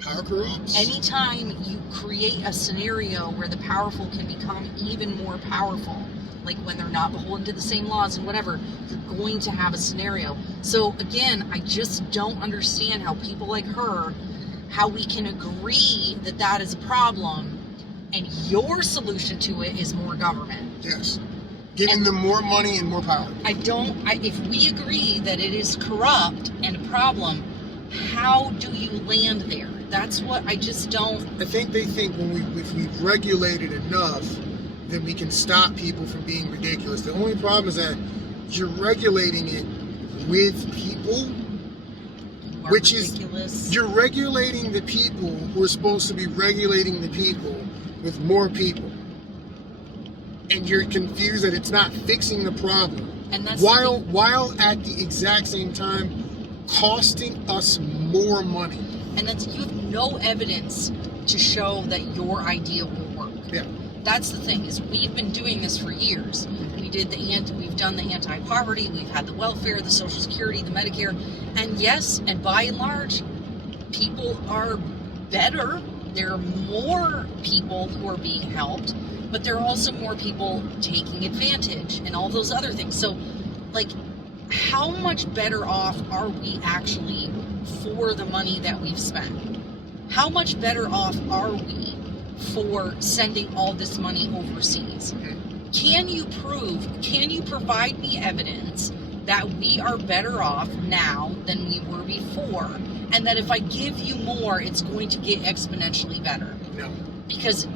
Power corrupts. anytime you create a scenario where the powerful can become even more powerful, like when they're not beholden to the same laws and whatever, you're going to have a scenario. So again, I just don't understand how people like her, how we can agree that that is a problem, and your solution to it is more government. Yes. Giving them more money and more power. If we agree that it is corrupt and a problem, how do you land there? That's what I just don't. I think they think if we've regulated enough, then we can stop people from being ridiculous. The only problem is that you're regulating it with people, which ridiculous. Is you're regulating the people who are supposed to be regulating the people with more people, and you're confused that it's not fixing the problem. And that's while at the exact same time costing us more money. And that's, you have no evidence to show that your idea will work. Yeah. That's the thing, is we've been doing this for years. We've done the anti-poverty, we've had the welfare, the Social Security, the Medicare, and yes, and by and large, people are better. There are more people who are being helped, but there are also more people taking advantage and all those other things. So, like, how much better off are we actually for the money that we've spent? How much better off are we for sending all this money overseas? Can you provide me evidence that we are better off now than we were before, and that if I give you more, it's going to get exponentially better? No. Because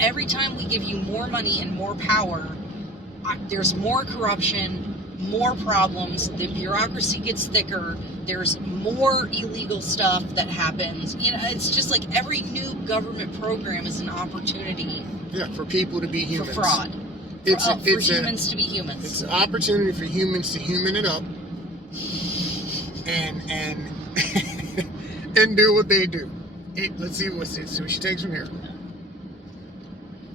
every time we give you more money and more power, there's more corruption, more problems, the bureaucracy gets thicker, there's more illegal stuff that happens. You know, it's just like every new government program is an opportunity for people to be for humans. fraud. For humans to be humans. It's an opportunity for humans to human it up and and do what they do. Let's see what she takes from here.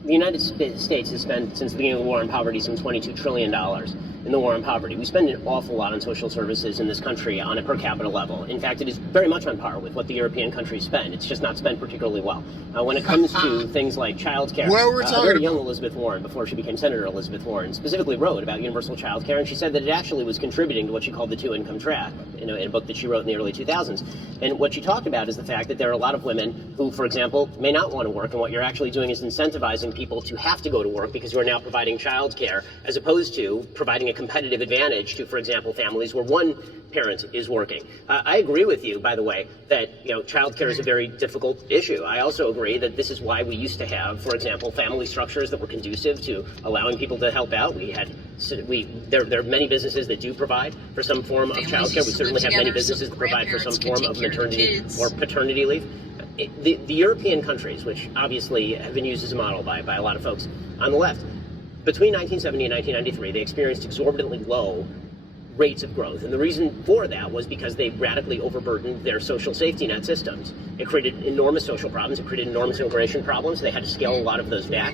The United States has spent, since the beginning of the war on poverty, some $22 trillion in the war on poverty. We spend an awful lot on social services in this country on a per capita level. In fact, it is very much on par with what the European countries spend. It's just not spent particularly well. When it comes to things like child care, a very young Elizabeth Warren, before she became Senator Elizabeth Warren, specifically wrote about universal child care, and she said that it actually was contributing to what she called the two-income trap in a book that she wrote in the early 2000s. And what she talked about is the fact that there are a lot of women who, for example, may not want to work, and what you're actually doing is incentivizing people to have to go to work because you are now providing child care, as opposed to providing a competitive advantage to, for example, families where one parent is working. I agree with you, by the way, that child care is a very difficult issue. I also agree that this is why we used to have, for example, family structures that were conducive to allowing people to help out. There are many businesses that do provide for some form of child care. We certainly have many businesses that provide for some form of maternity or paternity leave. The European countries, which obviously have been used as a model by a lot of folks on the left, between 1970 and 1993, they experienced exorbitantly low rates of growth. And the reason for that was because they radically overburdened their social safety net systems. It created enormous social problems. It created enormous immigration problems. They had to scale a lot of those back.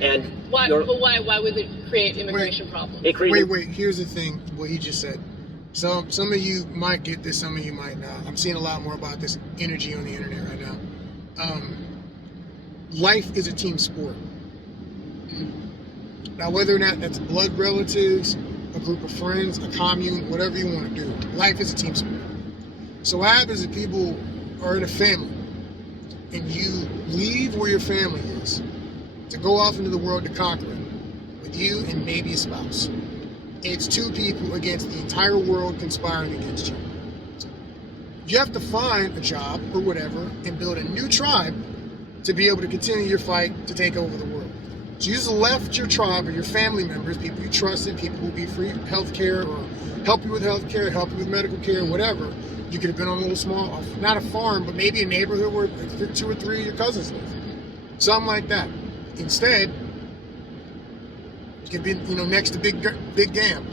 And why would it create immigration problems? Wait. Here's the thing, what he just said. Some of you might get this, some of you might not. I'm seeing a lot more about this energy on the internet right now. Life is a team sport. Now, whether or not that's blood relatives, a group of friends, a commune, whatever you want to do, life is a team sport. So what happens if people are in a family and you leave where your family is to go off into the world to conquer it with you and maybe a spouse? It's two people against the entire world conspiring against you. You have to find a job or whatever and build a new tribe to be able to continue your fight to take over the world. So you just left your tribe or your family members, people you trusted, people who will be free health care or help you with health care, help you with medical care, whatever. You could have been on a little small, not a farm, but maybe a neighborhood where 2 or 3 of your cousins live. Something like that. Instead, you could be, next to Big Gam.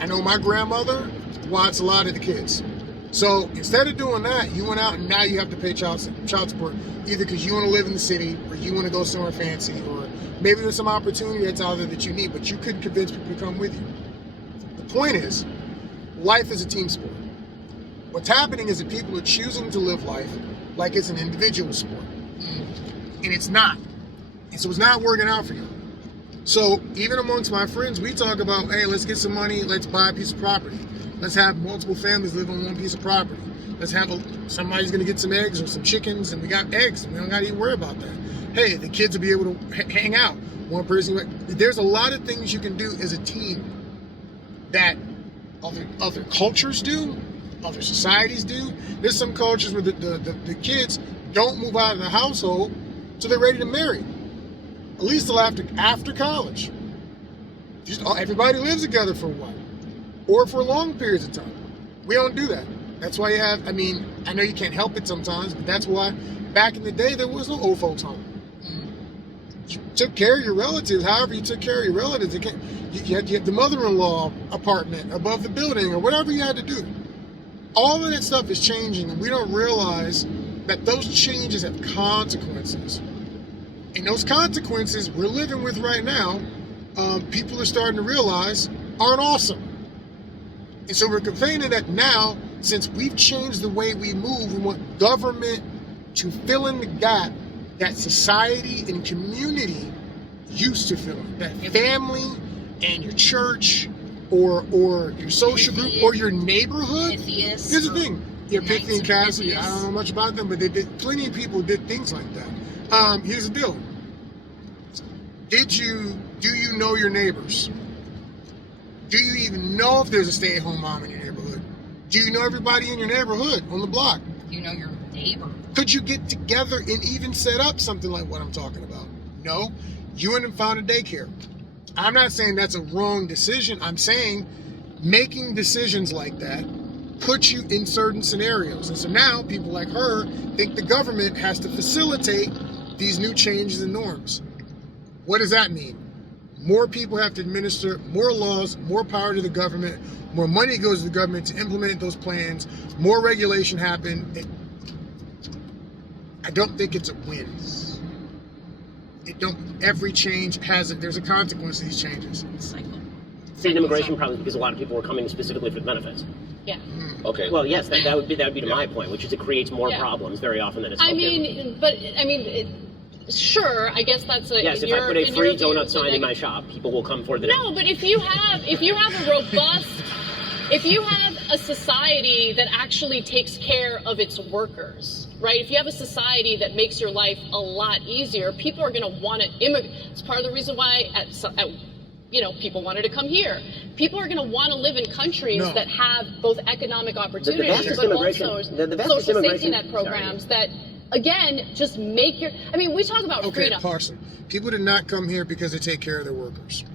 I know my grandmother watched a lot of the kids. So instead of doing that, you went out and now you have to pay child support, either because you want to live in the city or you want to go somewhere fancy, or maybe there's some opportunity that's out there that you need, but you couldn't convince people to come with you. The point is, life is a team sport. What's happening is that people are choosing to live life like it's an individual sport. And it's not. And so it's not working out for you. So even amongst my friends, we talk about, hey, let's get some money, let's buy a piece of property. Let's have multiple families live on one piece of property. Let's have somebody's going to get some eggs or some chickens, and we got eggs. We don't got to even worry about that. Hey, the kids will be able to hang out. One person. There's a lot of things you can do as a team that other cultures do, other societies do. There's some cultures where the kids don't move out of the household till they're ready to marry. At least till after college. Everybody lives together for a while. Or for long periods of time. We don't do that. That's why I know you can't help it sometimes, but that's why back in the day there was no old folks home. You took care of your relatives, however you took care of your relatives. You had the mother-in-law apartment above the building or whatever you had to do. All of that stuff is changing, and we don't realize that those changes have consequences. And those consequences we're living with right now, people are starting to realize aren't awesome. And so we're complaining that now, since we've changed the way we move, we want government to fill in the gap that society and community used to fill in. That family and your church or your social group or your neighborhood. Here's the thing. Pithy and Cassie, I don't know much about them, but plenty of people did things like that. Here's the deal. Do you know your neighbors? Do you even know if there's a stay-at-home mom in your neighborhood? Do you know everybody in your neighborhood on the block? Do you know your neighbor? Could you get together and even set up something like what I'm talking about? No. You went and found a daycare. I'm not saying that's a wrong decision. I'm saying making decisions like that put you in certain scenarios. And so now people like her think the government has to facilitate these new changes and norms. What does that mean? More people have to administer more laws, more power to the government, more money goes to the government to implement those plans, more regulation happen. I don't think it's a win. Every change there's a consequence to these changes. Cycle. State immigration problems because a lot of people were coming specifically for the benefits. Yeah. Okay. Well, yes, that would be to my point, which is it creates more problems very often than it's helped. Sure, I guess that's a. Yes, if I put a free donut sign in my shop, people will come for the. No, but if you have a robust, if you have a society that actually takes care of its workers, right? If you have a society that makes your life a lot easier, people are going to want to immigrate. It's part of the reason why people wanted to come here. People are going to want to live in countries that have both economic opportunities, but also social safety net programs that. Again, just make your. We talk about freedom. Okay, Parson. People did not come here because they take care of their workers.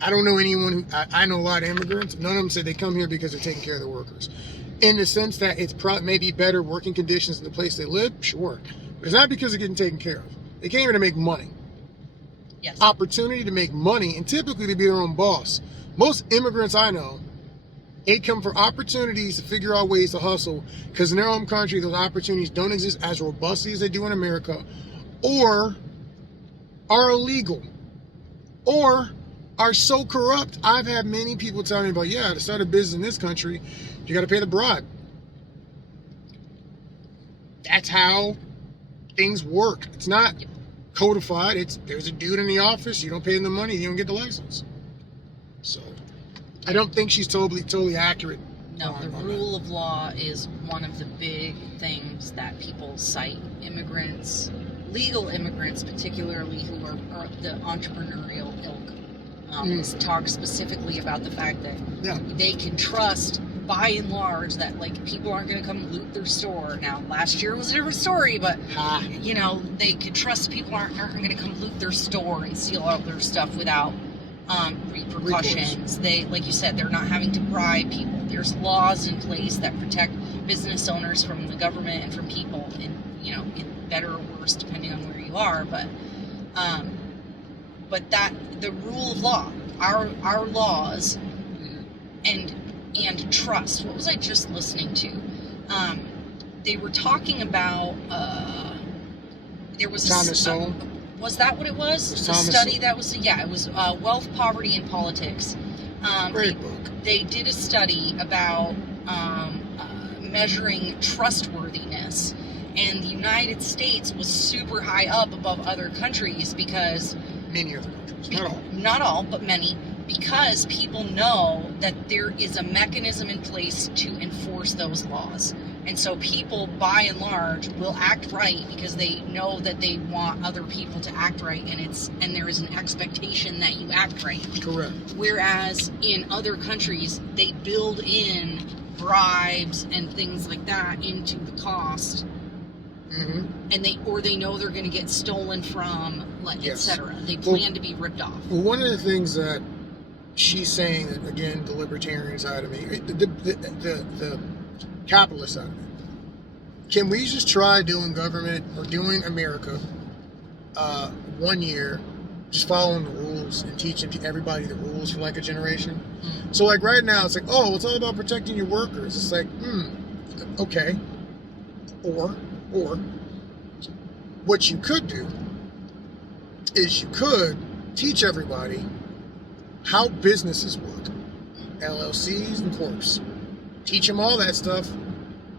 I don't know anyone who. I know a lot of immigrants. None of them said they come here because they're taking care of their workers. In the sense that it's maybe better working conditions in the place they live, sure. But it's not because they're getting taken care of. They came here to make money. Yes. Opportunity to make money and typically to be their own boss. Most immigrants I know, they come for opportunities to figure out ways to hustle because in their home country, those opportunities don't exist as robustly as they do in America, or are illegal, or are so corrupt. I've had many people tell me about, to start a business in this country, you got to pay the bribe. That's how things work. It's not codified. There's a dude in the office, you don't pay him the money, you don't get the license. So I don't think she's totally accurate. No, the rule of law is one of the big things that people cite. Immigrants, legal immigrants particularly, who are the entrepreneurial ilk, talk specifically about the fact that they can trust, by and large, that people aren't going to come loot their store. Now, last year was a different story, but they could trust people aren't going to come loot their store and steal all their stuff without repercussions. They, like you said, they're not having to bribe people. There's laws in place that protect business owners from the government and from people, in better or worse depending on where you are. But that the rule of law, our laws, and trust. What was I just listening to? They were talking about there was Thomas Sowell. Was that what it was? The study that was, it was Wealth, Poverty, and Politics. Great book. They did a study about measuring trustworthiness, and the United States was super high up above other countries because... Many other countries, not all. Not all, but many, because people know that there is a mechanism in place to enforce those laws. And so people, by and large, will act right because they know that they want other people to act right, and there is an expectation that you act right. Correct. Whereas in other countries, they build in bribes and things like that into the cost, and they know they're going to get stolen from, etc. They plan to be ripped off. Well, one of the things that she's saying, that again, the libertarian side of me, the capitalist side of it. Can we just try doing government or doing America 1 year, just following the rules and teaching everybody the rules for a generation? So right now it's it's all about protecting your workers. It's okay. Or what you could do is you could teach everybody how businesses work, LLCs and corps. Teach them all that stuff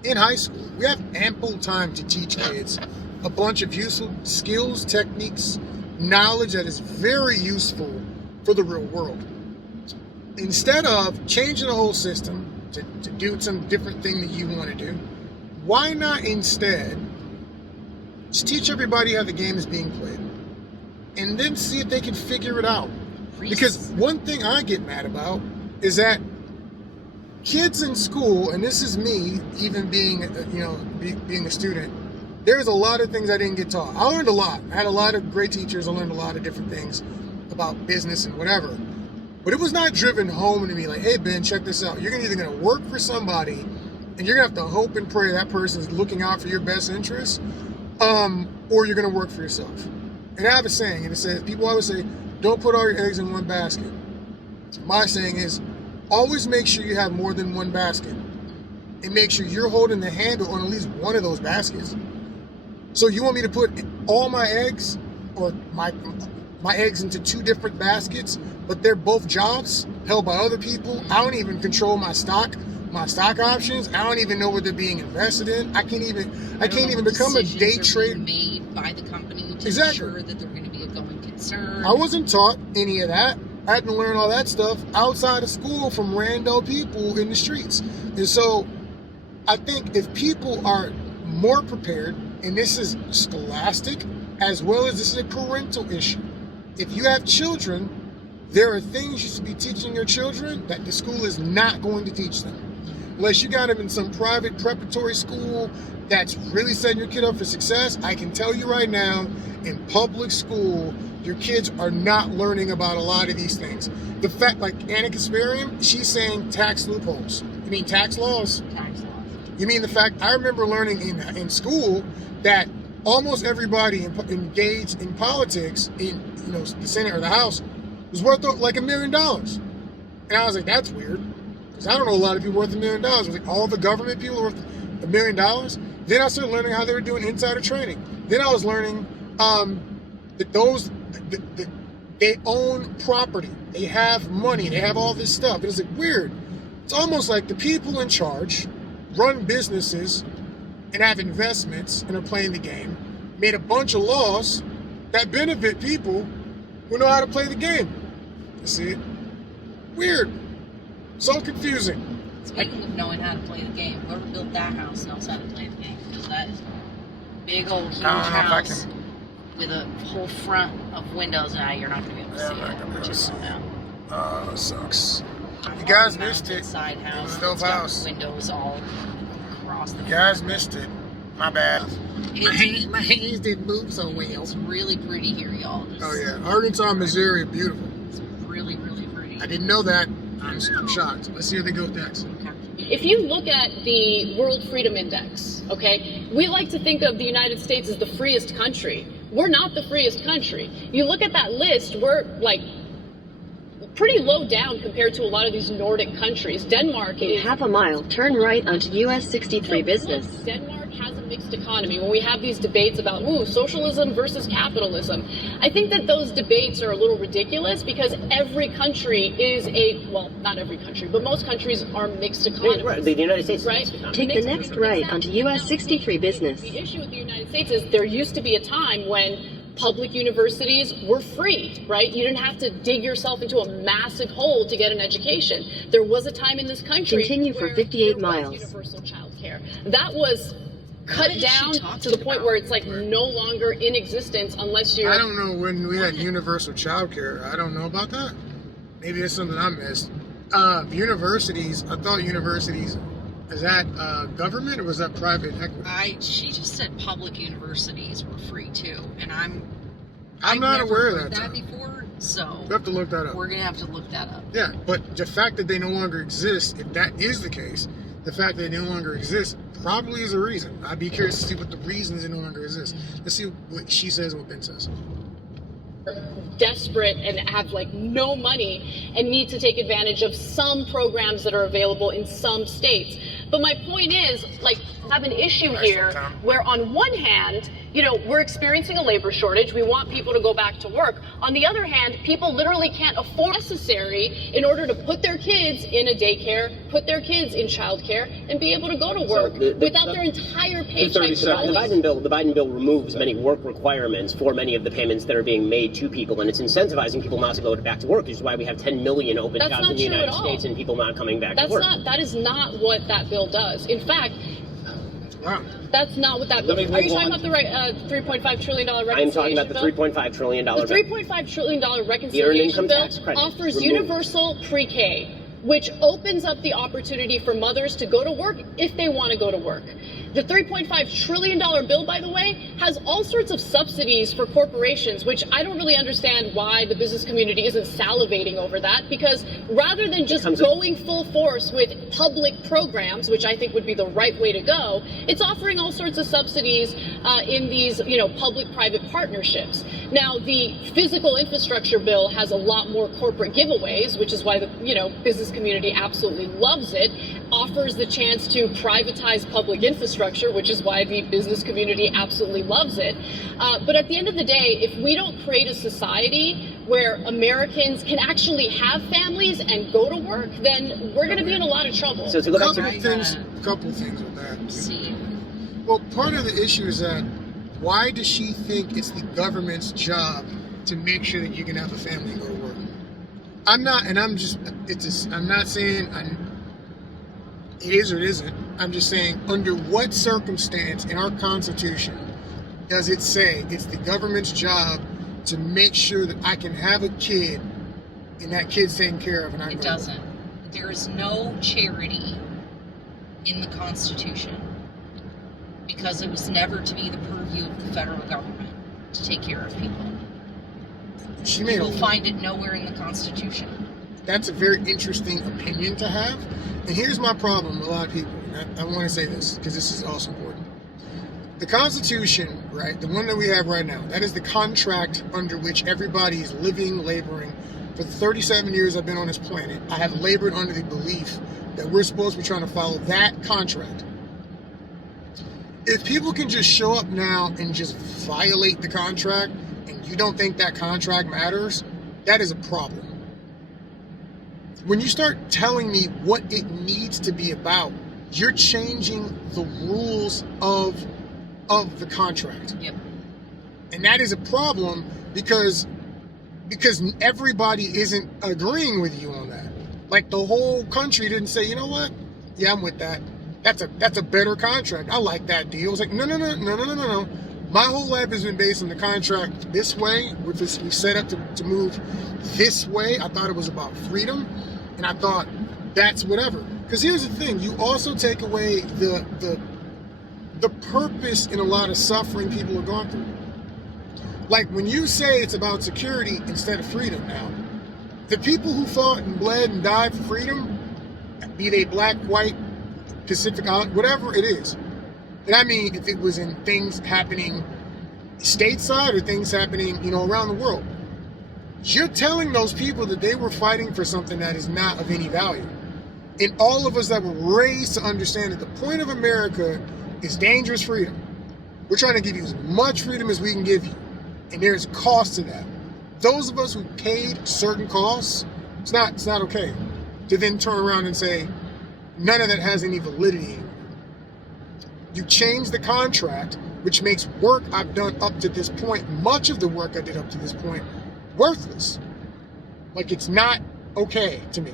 in high school. We have ample time to teach kids a bunch of useful skills, techniques, knowledge that is very useful for the real world. Instead of changing the whole system to do some different thing that you want to do, why not instead just teach everybody how the game is being played and then see if they can figure it out? Because one thing I get mad about is that kids in school, and this is me, even being a student, there's a lot of things I didn't get taught. I learned a lot. I had a lot of great teachers. I learned a lot of different things about business and whatever. But it was not driven home to me like, hey, Ben, check this out. You're either going to work for somebody and you're going to have to hope and pray that person's looking out for your best interests, or you're going to work for yourself. And I have a saying, and it says, people always say, don't put all your eggs in one basket. My saying is, always make sure you have more than one basket. And make sure you're holding the handle on at least one of those baskets. So you want me to put all my eggs, or my eggs into 2 different baskets, but they're both jobs held by other people. I don't even control my stock options. I don't even know what they're being invested in. I can't even become a day trader. Made by the company to Exactly. ensure that they're going to be a going concern. I wasn't taught any of that. I had to learn all that stuff outside of school from rando people in the streets. And so I think if people are more prepared, and this is scholastic as well as this is a parental issue. If you have children, there are things you should be teaching your children that the school is not going to teach them. Unless you got them in some private preparatory school that's really setting your kid up for success, I can tell you right now, in public school, your kids are not learning about a lot of these things. The fact, like Ana Kasparian, she's saying tax loopholes. You mean tax laws? Tax laws. You mean the fact, I remember learning in school that almost everybody engaged in politics in the Senate or the House was worth like $1 million. And I was like, that's weird. Because I don't know a lot of people worth $1 million. I was like, all the government people are worth $1 million. Then I started learning how they were doing insider trading. Then I was learning that they own property. They have money. They have all this stuff. It's like weird. It's almost like the people in charge run businesses and have investments and are playing the game, made a bunch of laws that benefit people who know how to play the game. You see it? Weird. So confusing. Speaking of knowing how to play the game, whoever built that house knows how to play the game, because that is a big old huge house with a whole front of windows. Now you're not going to be able to see it. Just now. Sucks. You guys missed it. Side house. Stove house. Windows all across the. You guys missed it. My bad. My hands didn't move so well. It's really pretty here, y'all. Oh yeah, Argentina, Missouri, beautiful. It's really, really pretty. I didn't know that. I'm shocked. Let's see how they go next. If you look at the World Freedom Index, okay, we like to think of the United States as the freest country. We're not the freest country. You look at that list, we're like pretty low down compared to a lot of these Nordic countries. Denmark In half a mile, turn right onto US 63 Business. Denmark has a mixed economy. When we have these debates about, socialism versus capitalism, I think that those debates are a little ridiculous because every country is not every country, but most countries are mixed economies. Right, the United States, right? Take the next right onto US 63 Business. The issue with the United States is there used to be a time when public universities were free, right? You didn't have to dig yourself into a massive hole to get an education. There was a time in this country Continue for where 58 there miles. was universal child care. That was cut down to the point where it's like no longer in existence unless you're... I don't know when we had universal child care. I don't know about that. Maybe it's something I missed. Universities, I thought universities, is that government or was that private equity? She just said public universities were free too, and I'm I've not never aware of heard that. before, so We have to look that up. we're gonna have to look that up. Yeah, but the fact that they no longer exist, if that is the case, the fact that they no longer exist probably is a reason. I'd be curious to see what the reasons they no longer exist. Let's see what she says and what Ben says. desperate and have like no money and need to take advantage of some programs that are available in some states. But my point is, like, I have an issue here where on one hand, we're experiencing a labor shortage. We want people to go back to work. On the other hand, people literally can't afford necessary in order to put their kids in a daycare, put their kids in childcare, and be able to go to work without their entire paycheck. The Biden bill removes many work requirements for many of the payments that are being made to people, and it's incentivizing people not to go back to work, which is why we have 10 million open jobs in the United States and people not coming back to work. That is not what that bill does. In fact, Wow. that's not what that bill does. Are you talking about the $3.5 trillion reconciliation I'm talking about the $3.5 trillion bill. The $3.5 trillion reconciliation bill offers universal pre-K, which opens up the opportunity for mothers to go to work if they want to go to work. The $3.5 trillion bill, by the way, has all sorts of subsidies for corporations, which I don't really understand why the business community isn't salivating over that, because rather than just going full force with public programs, which I think would be the right way to go, it's offering all sorts of subsidies in these, public-private partnerships. Now, the physical infrastructure bill has a lot more corporate giveaways, which is why the, business community absolutely loves it, offers the chance to privatize public infrastructure, which is why the business community absolutely loves it. But at the end of the day, if we don't create a society where Americans can actually have families and go to work, then we're going to be in a lot of trouble. So to go back to couple things with that. See. Well, part of the issue is that why does she think it's the government's job to make sure that you can have a family and go to work? I'm not saying it is or it isn't. I'm just saying, under what circumstance in our Constitution does it say it's the government's job to make sure that I can have a kid and that kid's taken care of? And It doesn't. There is no charity in the Constitution because it was never to be the purview of the federal government to take care of people. You'll find it nowhere in the Constitution. That's a very interesting opinion to have. And here's my problem with a lot of people. And I want to say this because this is also important. The Constitution, right, the one that we have right now, that is the contract under which everybody is living, laboring. For the 37 years I've been on this planet, I have labored under the belief that we're supposed to be trying to follow that contract. If people can just show up now and just violate the contract and you don't think that contract matters, that is a problem. When you start telling me what it needs to be about, you're changing the rules of the contract. Yep. And that is a problem because everybody isn't agreeing with you on that. Like the whole country didn't say, you know what? Yeah, I'm with that. That's a better contract. I like that deal. It's like, no. My whole life has been based on the contract this way. We set up to move this way. I thought it was about freedom. And I thought that's whatever. Because here's the thing. You also take away the purpose in a lot of suffering people are going through. Like when you say it's about security instead of freedom now, the people who fought and bled and died for freedom, be they black, white, Pacific Island, whatever it is. And I mean, if it was in things happening stateside or things happening, around the world, you're telling those people that they were fighting for something that is not of any value. And all of us that were raised to understand that the point of America is dangerous freedom. We're trying to give you as much freedom as we can give you. And there's a cost to that. Those of us who paid certain costs, it's not okay to then turn around and say, none of that has any validity. You change the contract, which makes work I've done up to this point, much of the work I did up to this point, worthless. Like it's not okay to me.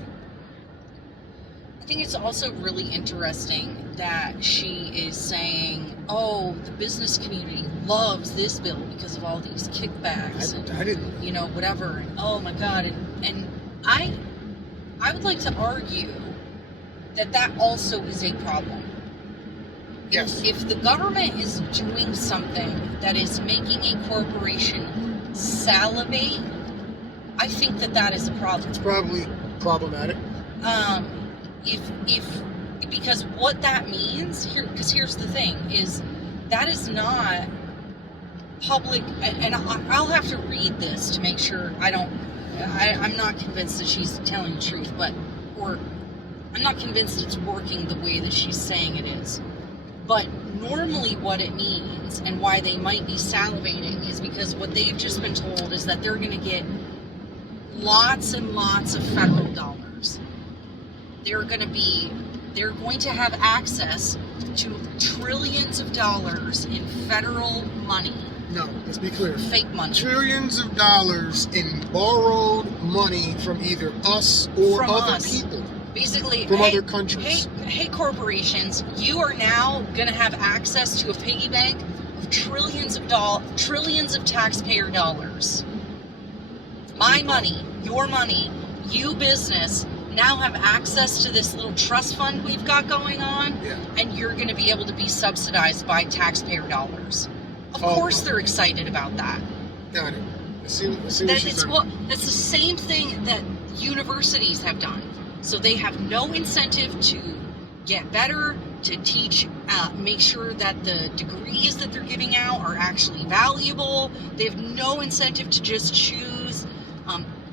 I think it's also really interesting that she is saying, oh, the business community loves this bill because of all these kickbacks I didn't. Whatever. And, oh my God. And I would like to argue that also is a problem. Yes. If the government is doing something that is making a corporation salivate, I think that is a problem. It's probably problematic. Because what that means here, because here's the thing, is that is not public, and I'll have to read this to make sure I'm not convinced that she's telling the truth, or I'm not convinced it's working the way that she's saying it is. But normally what it means and why they might be salivating is because what they've just been told is that they're going to get lots and lots of federal dollars. They're going to have access to trillions of dollars in federal money. No, let's be clear. Fake money. Trillions of dollars in borrowed money from either us or other people. Basically, from other countries. Hey, corporations, you are now going to have access to a piggy bank of trillions of taxpayer dollars. My money, your money, you business now have access to this little trust fund we've got going on, and you're going to be able to be subsidized by taxpayer dollars. Of course they're excited about that. Got it. Let's see what she's saying. That's the same thing that universities have done. So they have no incentive to get better, to teach, make sure that the degrees that they're giving out are actually valuable. They have no incentive to just choose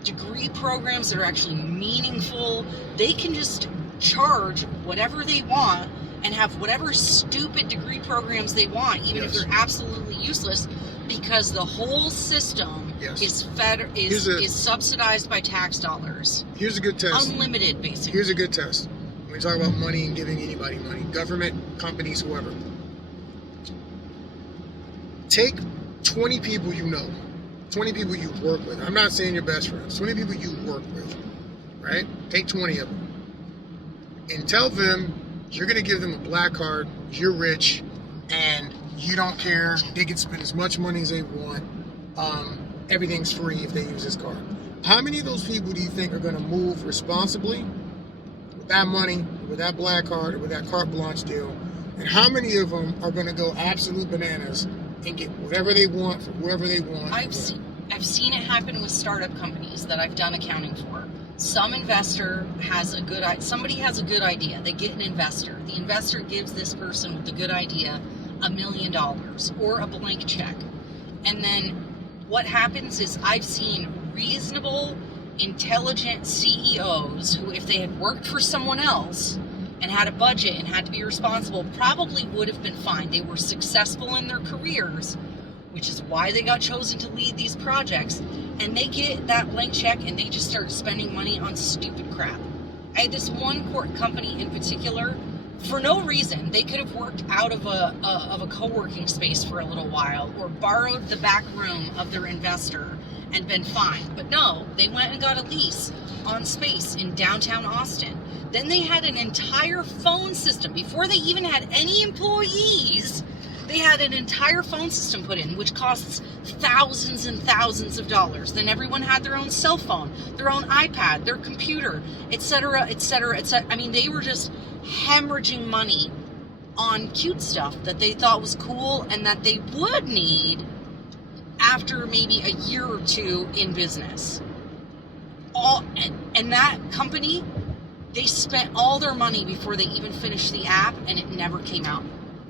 degree programs that are actually meaningful. They can just charge whatever they want and have whatever stupid degree programs they want, even if they're absolutely useless, because the whole system is subsidized by tax dollars. Here's a good test. Unlimited, basically. Here's a good test. When we talk about money and giving anybody money, government, companies, whoever. Take 20 people you know, 20 people you work with. I'm not saying your best friends. 20 people you work with, right? Take 20 of them. And tell them you're going to give them a black card, you're rich, and you don't care. They can spend as much money as they want. Everything's free if they use this card. How many of those people do you think are going to move responsibly with that money, with that black card, or with that carte blanche deal? And how many of them are going to go absolute bananas and get whatever they want for whoever they want? I've seen it happen with startup companies that I've done accounting for. Some investor somebody has a good idea. They get an investor. The investor gives this person with the good idea $1 million or a blank check. And then what happens is I've seen reasonable, intelligent CEOs who, if they had worked for someone else and had a budget and had to be responsible, probably would have been fine. They were successful in their careers, which is why they got chosen to lead these projects. And they get that blank check and they just start spending money on stupid crap. I had this one company in particular, for no reason. They could have worked out of a co-working space for a little while or borrowed the back room of their investor and been fine. But no, they went and got a lease on space in downtown Austin. Then they had an entire phone system. Before they even had any employees, they had an entire phone system put in, which costs thousands and thousands of dollars. Then everyone had their own cell phone, their own iPad, their computer, etc., etc., etc. I mean, they were just hemorrhaging money on cute stuff that they thought was cool and that they would need after maybe a year or two in business. And that company, they spent all their money before they even finished the app, and it never came out.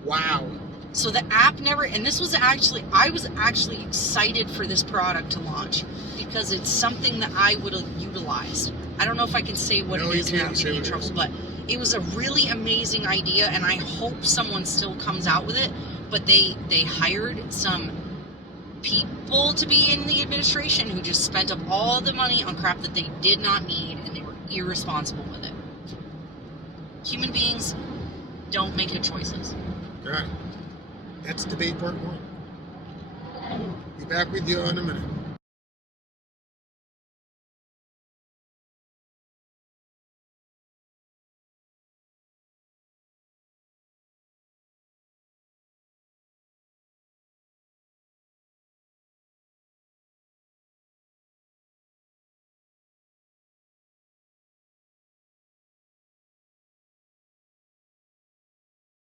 Wow. So the app never, and this was actually, I was actually excited for this product to launch because it's something that I would have utilized. I don't know if I can say what it is without getting in trouble, but it was a really amazing idea, and I hope someone still comes out with it. But they hired some people to be in the administration who just spent up all the money on crap that they did not need, and they were irresponsible with it. Human beings don't make good choices. All right. That's debate part 1. Be back with you in a minute.